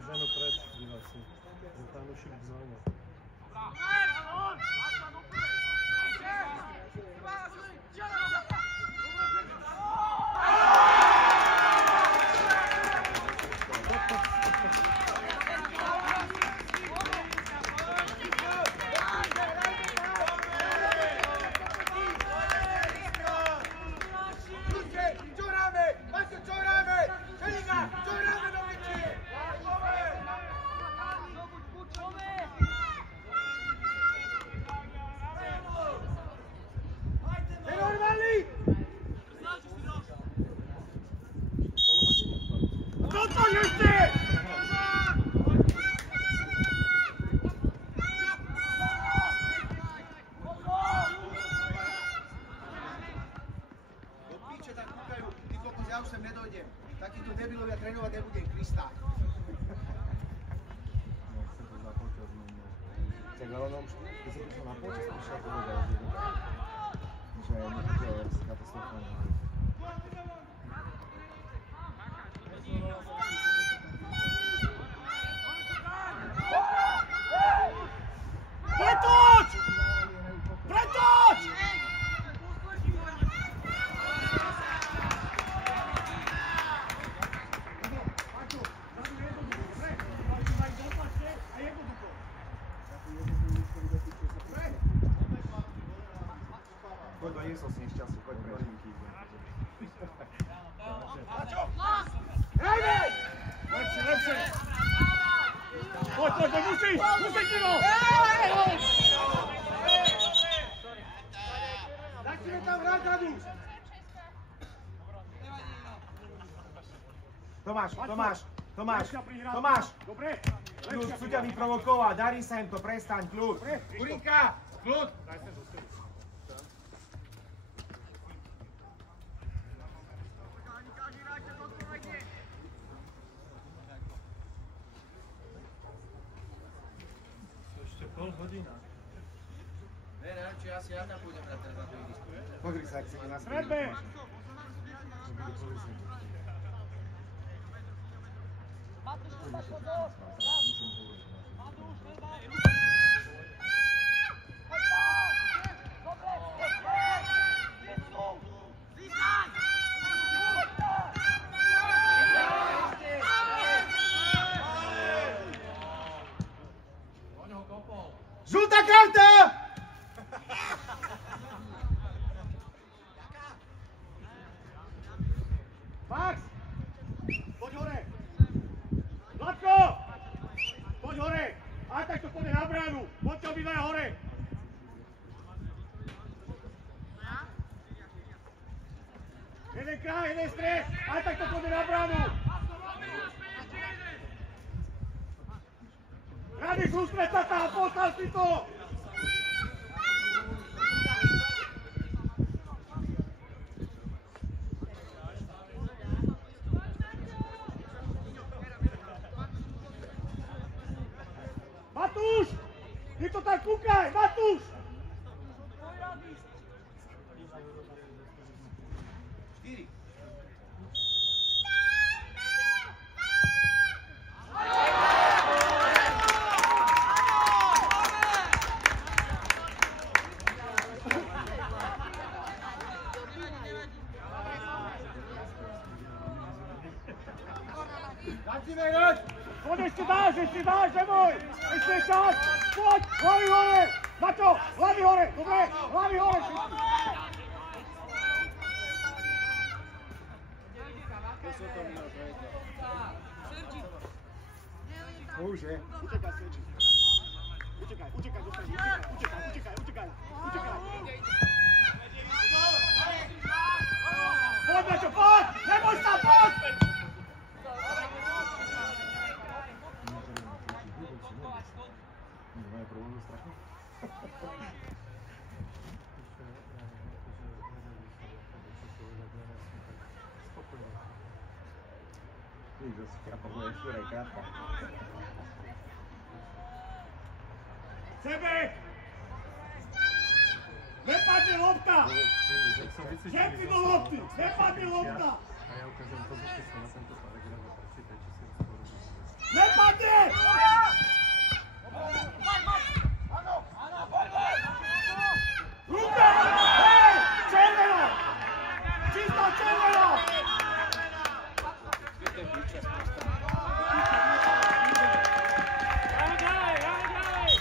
Ženu pred diváci. Tam už ich zaujíma. Ja už sem nedojdem. Takýto debilovia trénovať nebudem, Krista. Tak ale on už, keď sa prišiel na počas, prišiel povedal, že je katastrofálne. Pretoč! Pretoč! Poď, doniesol si nešťastú, poď preč. Hej! Lepšie, lepšie! Poď, musíš, Nino! Začneme tam hrať, Radus! Tomáš! Dobre! Kľud, chcú ťa vyprovokovať, darí sa im to, prestaň, kľud! Kurinka, kľud! hodina. Ne, či asi ja tam budem hrať teraz na tú ihrisku. Pozri sa, ak si na Sredbe! Žltá karta! Max! Poď hore! Zlatko! Poď hore! Aj tak to pôjde na bránu! Poďte obidvaja hore! Jeden kraj, jeden stres! Aj tak to pôjde na bránu! Rady sústreť sa, postav si to! Matúš! Ty to tak kúkaj! Matúš! Poď, ešte dáš, neboj! Ešte čas! Poď! Hlavy hore! Maťo! Hlavy hore! Dobre! Hlavy hore! Už je. Utekaj, Sergi. Utekaj, zostaň. Utekaj. Poď, Maťo, poď! Neboj sa, poď! Majú problém so strachom? Víš, zase krapa bude ešte krátka. Sebe! Nepadne lopta! Žep si do lopty! Nepadne lopta! A ja ukážem pozorky sa na tento paragraf a prečítaj, či si ho spolu. Nepadne! Ruka! Hej! Červeno! Čisto červeno!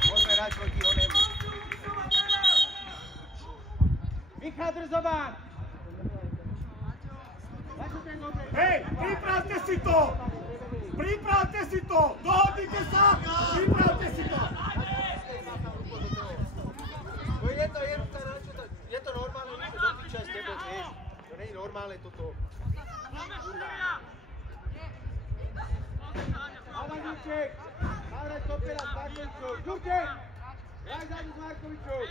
Môžeme hrať proti onemu. Michal Drzován! Hej! Pripravte si to! Pripravte si to! Dohodnite sa! Pripravte si to! No je to normálne, že sa dotýča s tebou, vieš. To nie je normálne toto. Adamíček! Nahraj stopera s Markovičou! Ďurček! Hraj zadu s Markovičou!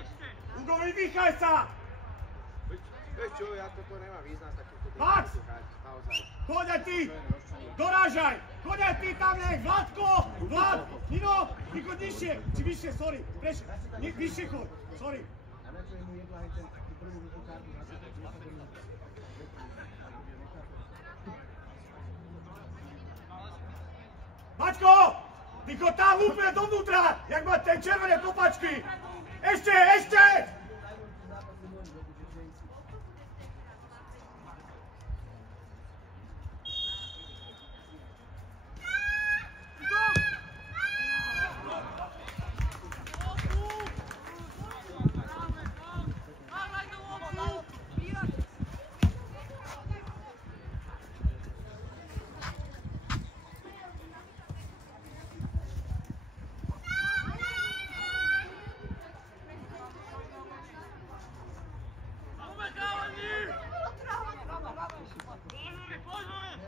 Hugo, vydýchaj sa! Vieš čo, ja toto nemám význam, tak toto Max! hrať, naozaj. Choď aj ty! Dorážaj! Choď aj ty tam nech! Vládko! Vlád! Nino! Ty choď nižšie! Či vyššie, sorry! Vyššie choď! Sorry! Maťko! Ty choď tam úplne dovnútra! Jak má ten červené kopačky! Ešte!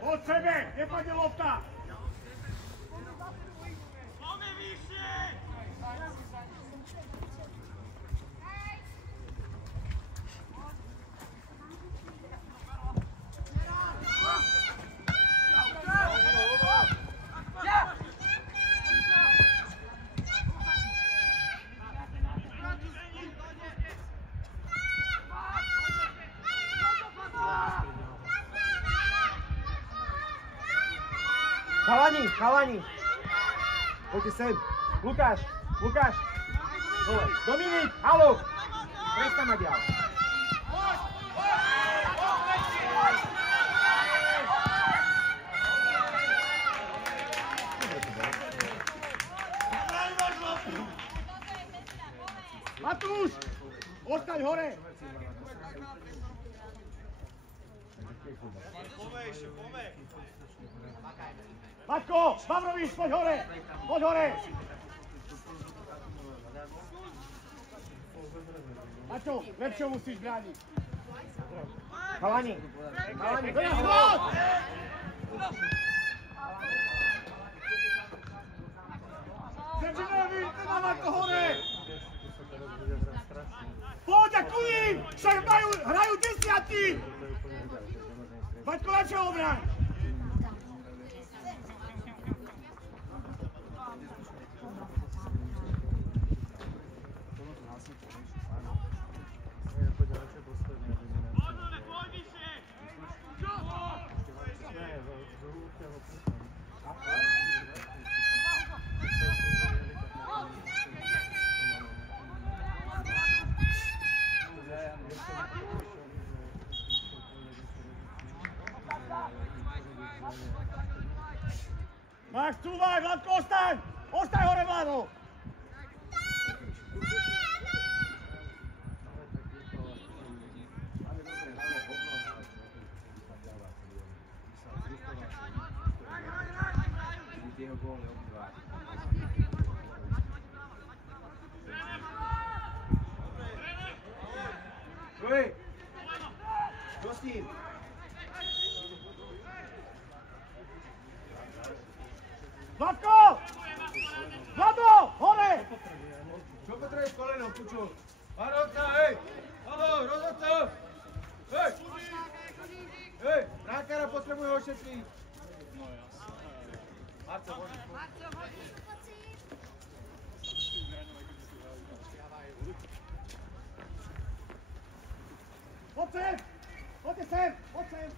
Od sebe! Nepadne lopta! Chalani! Poďte sem. Lukáš! Dole. Dominik, haló! Prestaň ma ďal. Matúš! Ostaň hore! Matko! Mavrovič, poď hore! Poď hore! Maťo, lepšie musíš brániť. Chalani! Teraz hod! Zemřinevi, nedávaj to hore! Poď a ku ním! Však hrajú desiatí! Maťko, lepšie obráň! Max, cúvaj, Vládko, ostaň! Ostaň hore, Vládo! Čo s tým? Vládko! Vládo, hore! Čo potrebuješ kolenom, Kučo? Varovca, hej! Haló, rozhodca! Hej! Hej, bránkara potrebuje ošetriť. Marco, poď. Poď sem! Poďte sem! Poď sem!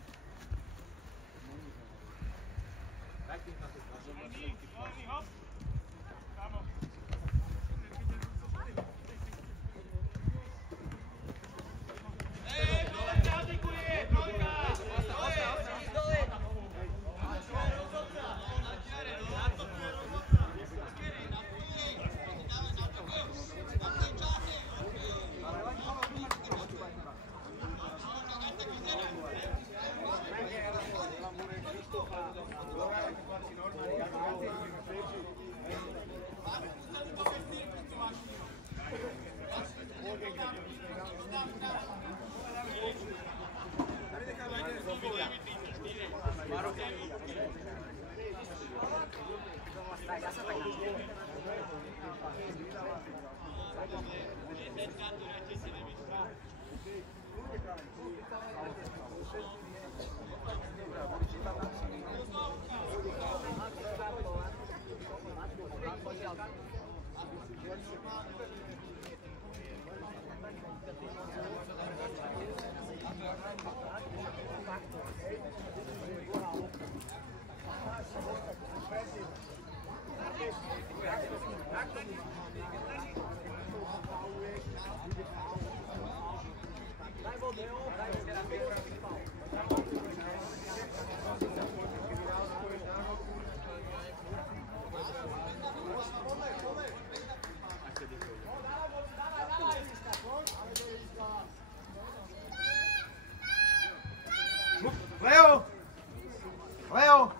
Leo!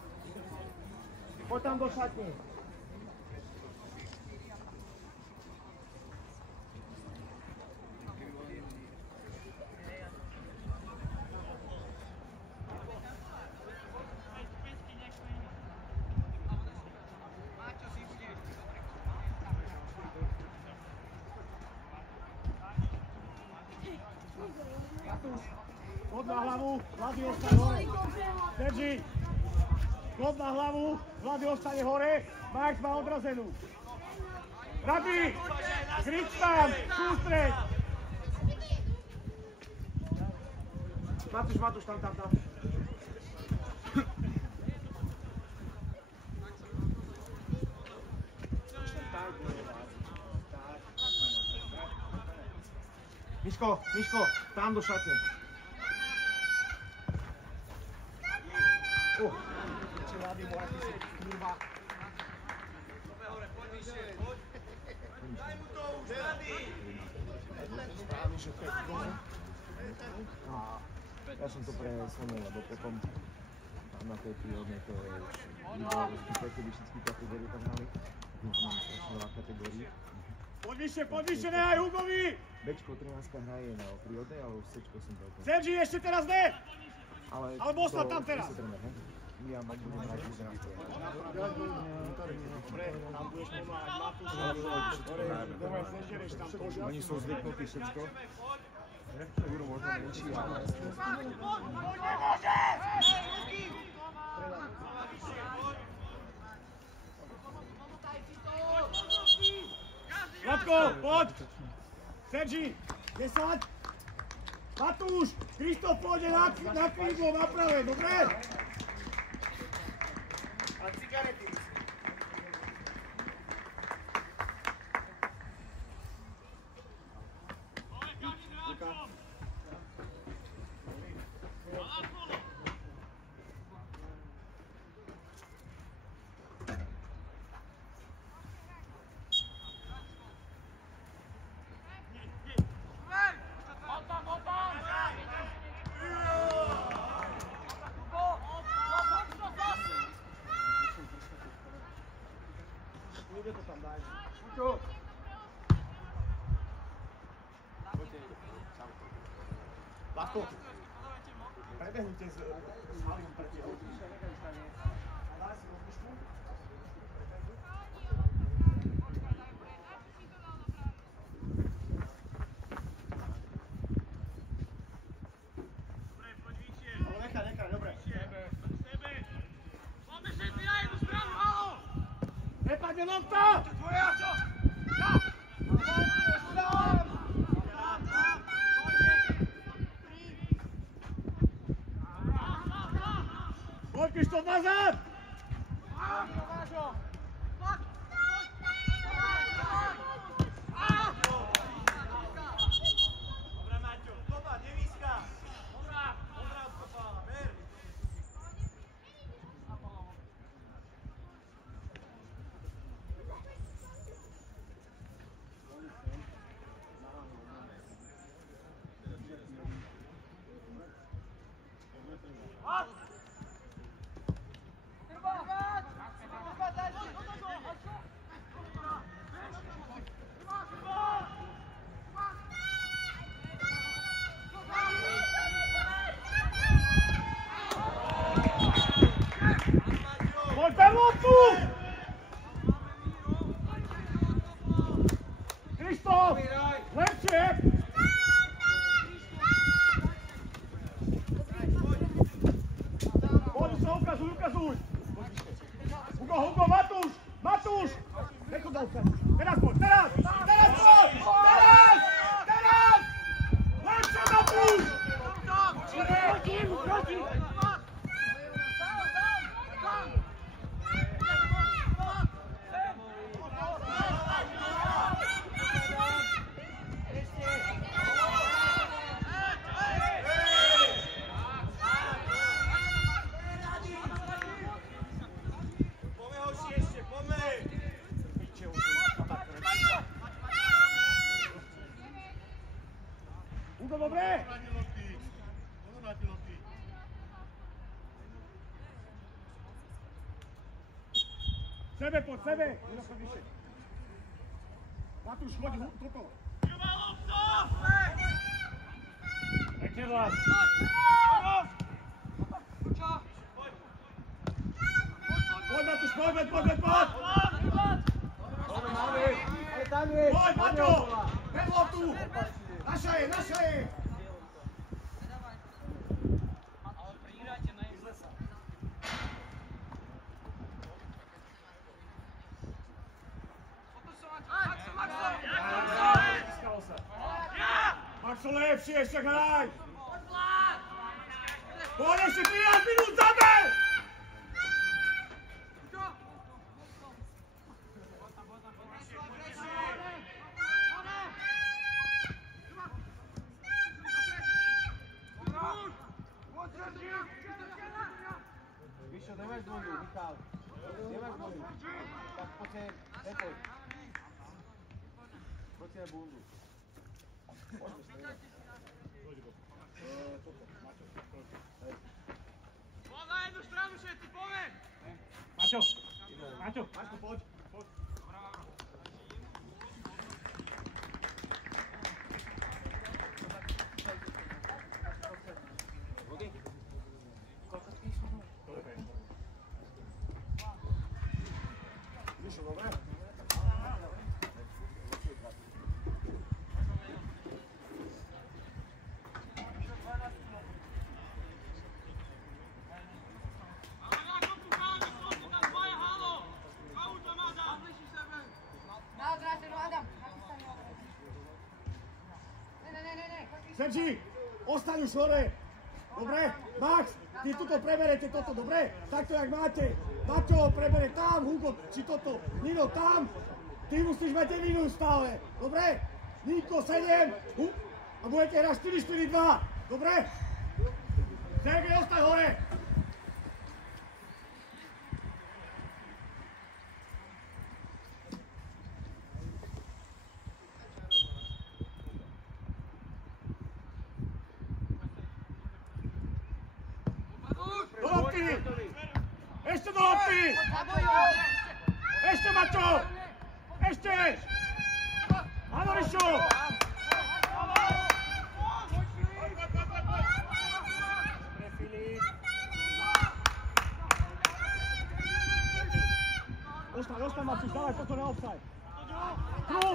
Poď tam do šatne. Klop na hlavu, Vlady ostane hore. Serži, klop na hlavu, Vlady ostane hore, Max má odrazenú. Rabi, grič tam, sústreď. Matúš, tam. Miško, tam do šatne. Čo Vlady, moja ty si kurva. Správne, že to je dole. Ja som to presunul, lebo potom tam na tej prírodnej to je už výbor, keby všetky kategórie tam mali. Mám strašne veľa kategórií. Poď vyššie, nehaj Hugovi! Bčko 13 hraje na prírodnej, ale už Cčko som to... Sergi, ešte teraz ne! Alebo ostal tam teraz. Ja budem hrať 11. Dobre, tam budeš pomáhať Matúš. Dobre, nežereš tam to. Oni sú zvyknutí všetko. Juro možno menší, ale... Zlatko, poď! Sergi, 10! Matúš, Kristof pôjde na krídlo, na pravé, dobre? A cigarety. Ľudia to tam dajú. Čo? Vládko, prebehnite s malým pretiahom. A daj si rozlišku. Ale nechaj, dobre. Nepadne lopta! Tvoja! Poď Kristof nazad! Dobre, Maťo, doba, nevíska. Dobrá odkopáva, ver. Poď per loptu! Kristof, lepšie! Poď sa ukazuj! Hugo, Matúš! Nechod do ústred. Teraz poď! Lepšie, Matúš! Proti! Hugo, dobre! Sebe! Matúš, choď, toto! Pekne, Vlad! Poď, Matúš, poď! Ale tam je! Poď, Maťo! Pred loptu! Naša je! Maxo, lepšie, ešte hraj! Poď ešte 13 minút, zaber! Vyťahne bundu. Poď na jednu stranu všetci, poďme! Maťo! Maťo, poď! Sergi, ostaň už hore. Dobre? Max, ty tuto preberete toto, dobre? Takto, jak máte. Maťo prebere tam, Hugo, či toto. Nino tam. Ty musíš mať jedinú stále. Dobre? Niko 7. A budete hrať 4-4-2. Dobre? Sergej, ostaň hore. Do lopty! Ešte do lopty! Ešte, Maťo! Ešte! Áno, Rišo! Ostaň, Matúš, dávaj toto na offside. Trú!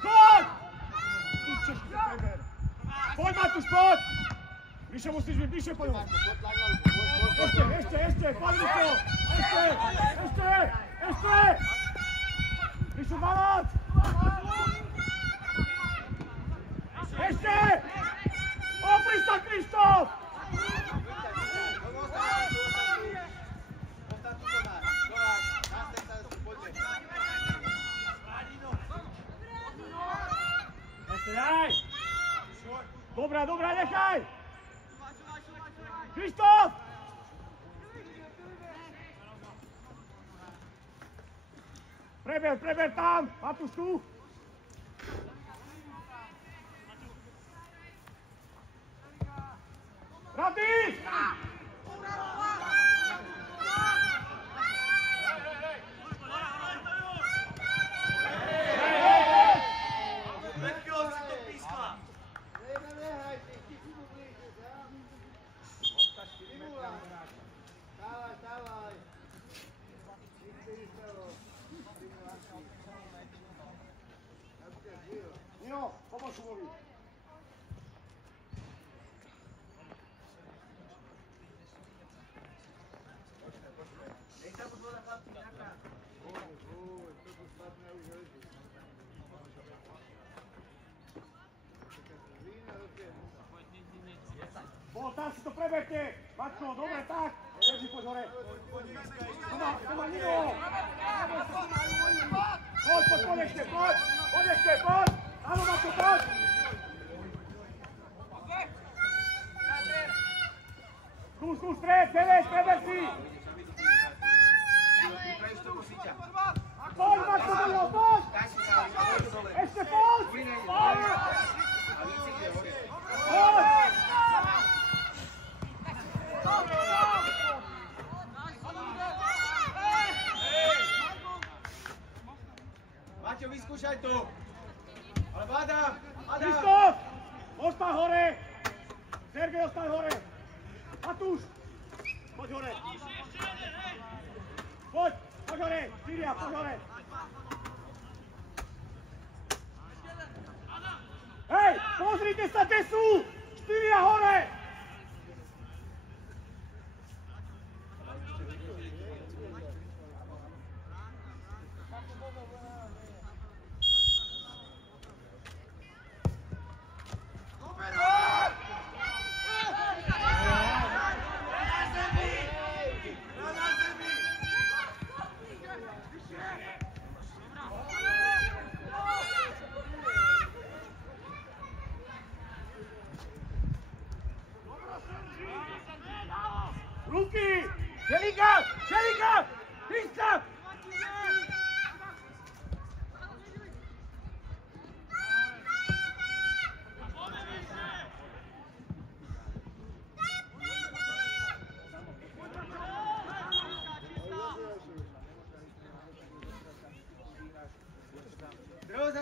Choď! Poď, Matúš, poď! Vyššie musíš byť, vyššie poď. Ešte, poď, Rišo! Ešte! Rišo, 12! Ešte! Opri sa, Krištof! Daj! Dobrá, nechaj! Krištof! Preber tam! Matúš tu! Rady! Nino, pomôž Hugovi. Tam si to preberte! Maťko, dobre, tak! Sergi, poď hore! Toma, Nino! Poď ešte! Áno, Maťko, poď! Skús, preber si! Poď, Maťko, poď! Ešte poď! Poď! Maťo, vyskúšaj to! Ale Adam! Krištof! Ostaň hore! Sergej, ostaň hore! Matúš! Poď hore! Poď hore! Syria, poď hore! Hej, pozrite sa, kde sú! 4 hore!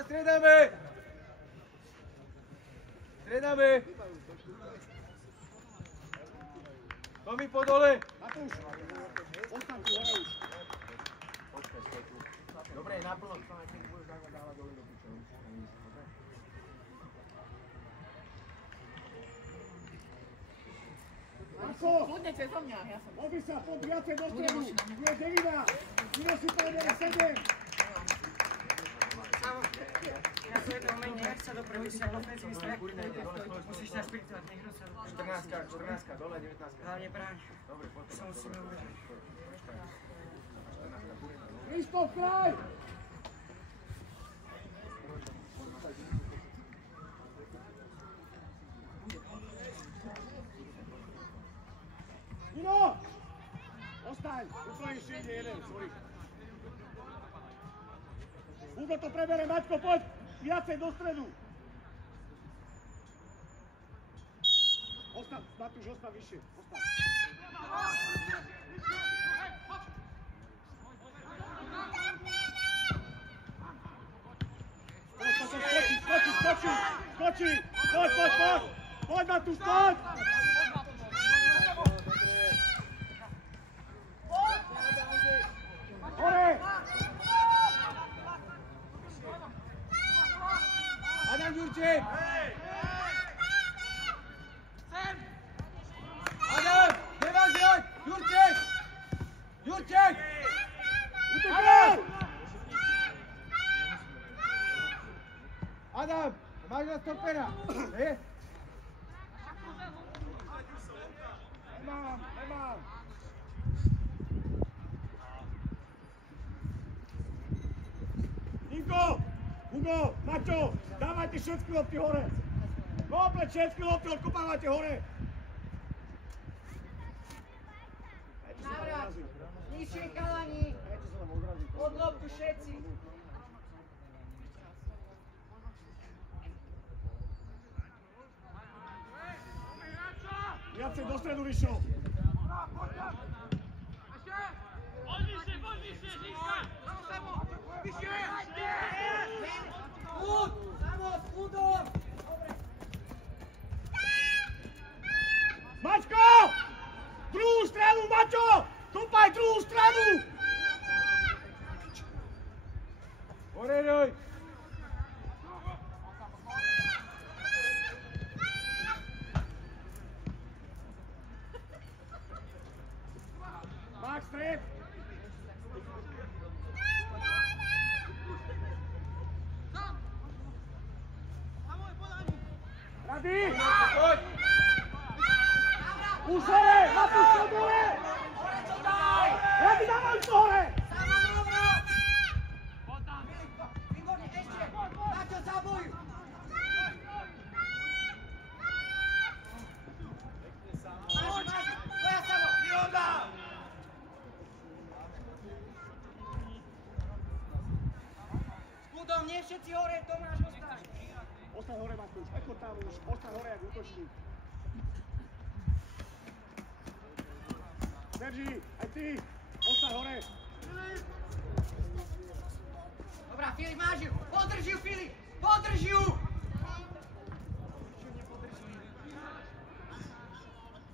striedame! Striedame! Tomi po dole! Matúš, ostaň tu hore už. Dobre, naplno. Budeš dávať dole do piče. Marko, Kľudne cezo mňa, ja som. obi sa, poď viacej do stredu. Tu je 9. Mino si povedal 7. Ja som jedno umenie, jak sa dobre vysiať do ofenzívy strekne. Musíš sa šprintovať, niekto sa... 14, dole, 19. Hlavne bráň. Dobre, poď. Sa musíme uvežiť. Kristof, kraj! Mino! Ostaň, úplne ešte ide jeden, sorry. Hugo to prebere, Maťko, poď! Viacej do stredu! Ostaň, Matúš, ostaň vyššie, ostaň. Skoči! Poď, Matúš, poď! Hore! Adam Ďurčík! Adam! Neváž hoď! Ďurčík! Ďurčík! Utekaj! Adam! Máš na stopera! Nie? Nemám. Inko! Hugo! Maťo! Dávajte všetky lopty hore! Komplet všetky lopty odkopávajte hore! Návrat! Nižšie chalani! Od loptu všetci! Viacej do stredu vyšiel! Maťko! Druhú stranu, Maťo! Kopaj druhú stranu! Hore, Roj! Max, stred! Rady! Poď! Už hore! Matúš, čo dole! Rady, dávaj to hore! Výborne, ešte! Maťo, zabuj! Tvoja samo! Skúdom, nie všetci hore, Tomáš, ostaň! Ostaň hore, Matúš, ako tam už, ostaň hore, jak útočník. Serži, aj ty, ostaň hore. Dobrá, Filip, máš ju! Podrž ju, Filip! Podrž ju!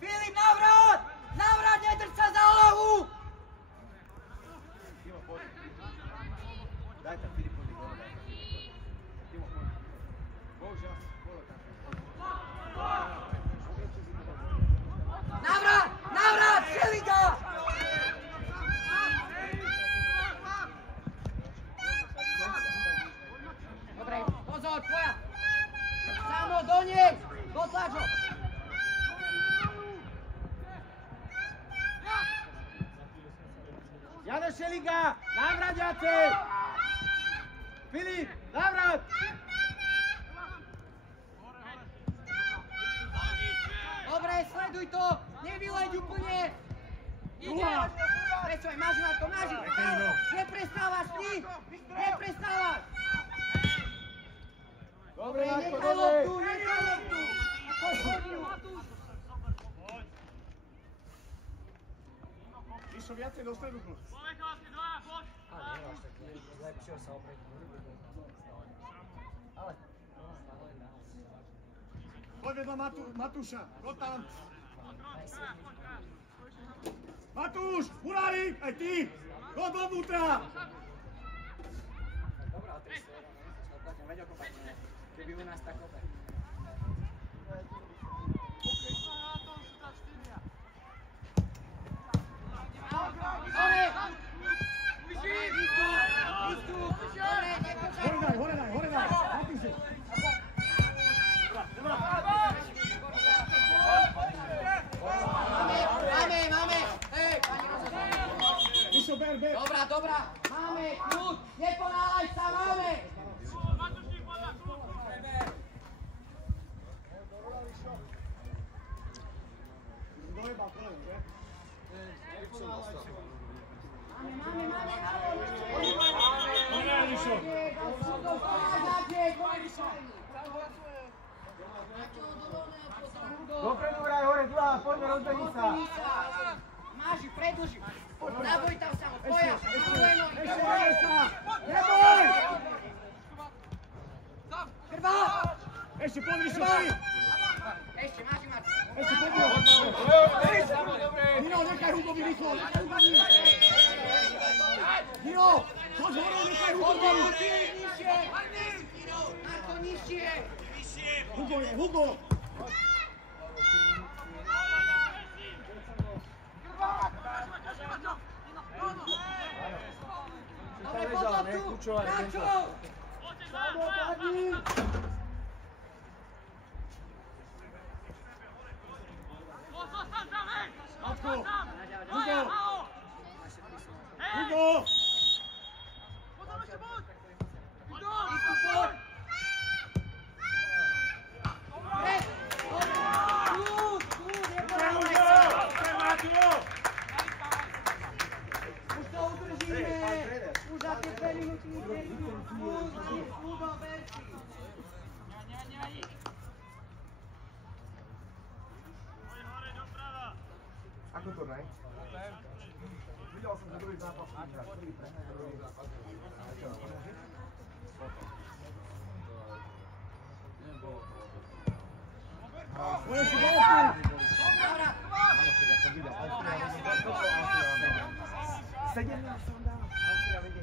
Filip, navrat! Navrat, nedrž sa za hlavu! Timo, poď. Daj tam Filipovi dole, daj tam Filipovi. Timo, poď. Bohužiaľ, bolo tam. Navrat! Navrat! Šeliga! Dobre, pozor, tvoja! Samo, do nej! Dotlač ho! Jano Šeliga! Návrat viacej! Filip! Návrat! Dobre, sleduj to! Nevyleď úplne! Druhá! Presúvaj, máš ju, Marko, máš ju! Neprestávaš, ty! Neprestávaš! Dobre, Marko, Nechaj dobre! loptu, nechaj loptu! Išo viacej do stredu, klub. Ale nemáš taký, zlepšil sa opäť. Poď vedľa Matúša, go tam. Matúš, Murárik, aj ty, go dovnútra. Dobrá, to je veď okopať, keby u nás tak kopať. Hore daj, Matúše. Máme, hej, pani rozhodná. Mišo, ber. Dobrá, máme, kľud, neponáhľaj sa, máme. Dojebal kolem, že? Máme, Mišo. Dopredu hraj hore, druhá, poďme, rozbehni sa. Máš, predlži. Naboj tam sa, tvoja. Neboj sa! Neboj! Krvá! Ešte podri sa ty! Ešte, máš, Marci. Ešte podri! Nino, nechaj Hugovi rýchlo! Nino! Choď hore, nechaj Hugovi! Marko, nižšie! Hugo je, Hugo! Dobre, podloptu! Kráču! Matko! Hugo! Hugo! Už to udržíme! Už za tie 2 minúty Hugo, verci! Ako to ne? Videl som, že druhý zápas vyhrá. Prvý prehrá, druhý zápas. A čo, pomôže? Poďme si do oku! Dobra! Áno, však ja som videl. Austria vedie. 17 som dal. Austria vedie.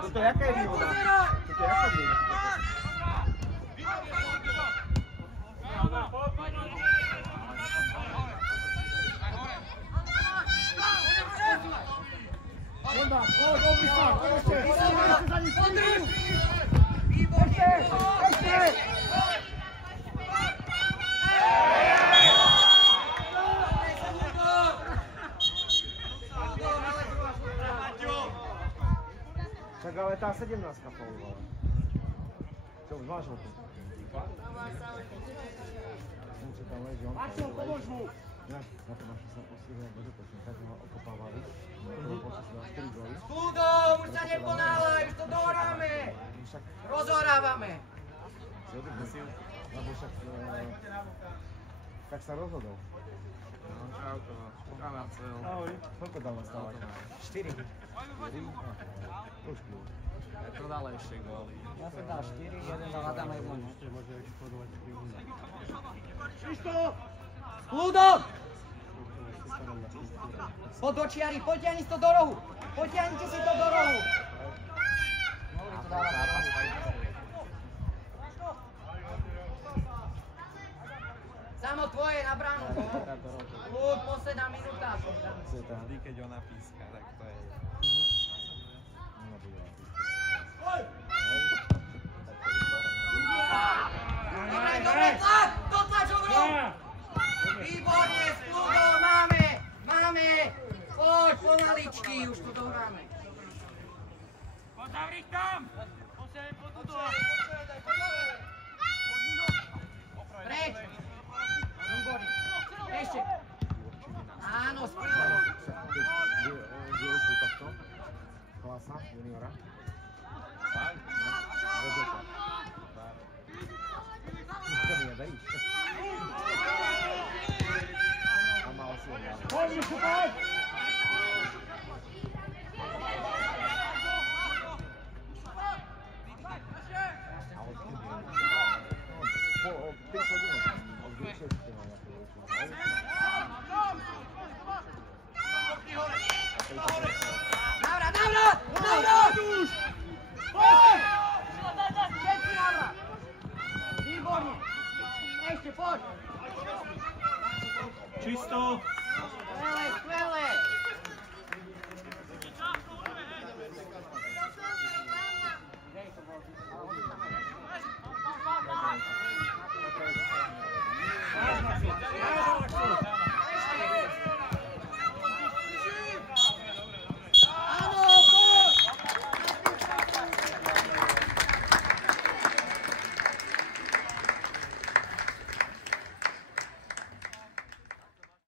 Toto je jaká je výhoda? Toto je jaká výhoda? Honda, poď, obri sa, poď ešte! Podrž! Výborne! Ešte! Však ale tá 17-ka faulovala. Čo, už máš ho tu? Čo tam leží, on Maxo, pomôž mu! Ja, na to naši sa postihli jak bezútočne, tak ho okopávali. Počas na 4 góly. Hugo, už sa neponáhľaj, už to dohráme! Však, Rozohrávame! si odrbnú. Lebo však, tak sa rozhodol. Čauko, Marcel. Ahoj. Koľko dal na stávať? 4. Trošku. To dal ešte góly. Ja som dal 4, jeden dal Adam aj môj. Isto! Ľudo! Poď do čiary, potiahni si to do rohu! Potiahnite si to do rohu! Mohli to dávať zápas. Samo tvoje na bránu. Ľud, posledná minúta. Vždy, keď ona píska, tak to je... Dobre, tlak! Dotlač ho v rohu! Výborne, s Ľudom, máme! Poď, pomaličky, už to dohráme. Pozavri tam! Preč! Výborne. Ešte. Áno, skvelé. Vyučil takto. Klasa, juniora. Tak? Rozhodka. Čo mi nedaríš? Tam mal si ho dávať. Poď, Mišu, poď! Návrat! Poď! Všetci návrat! Výborne! Ešte, poď! Čisto! Skvelé! Vážna si!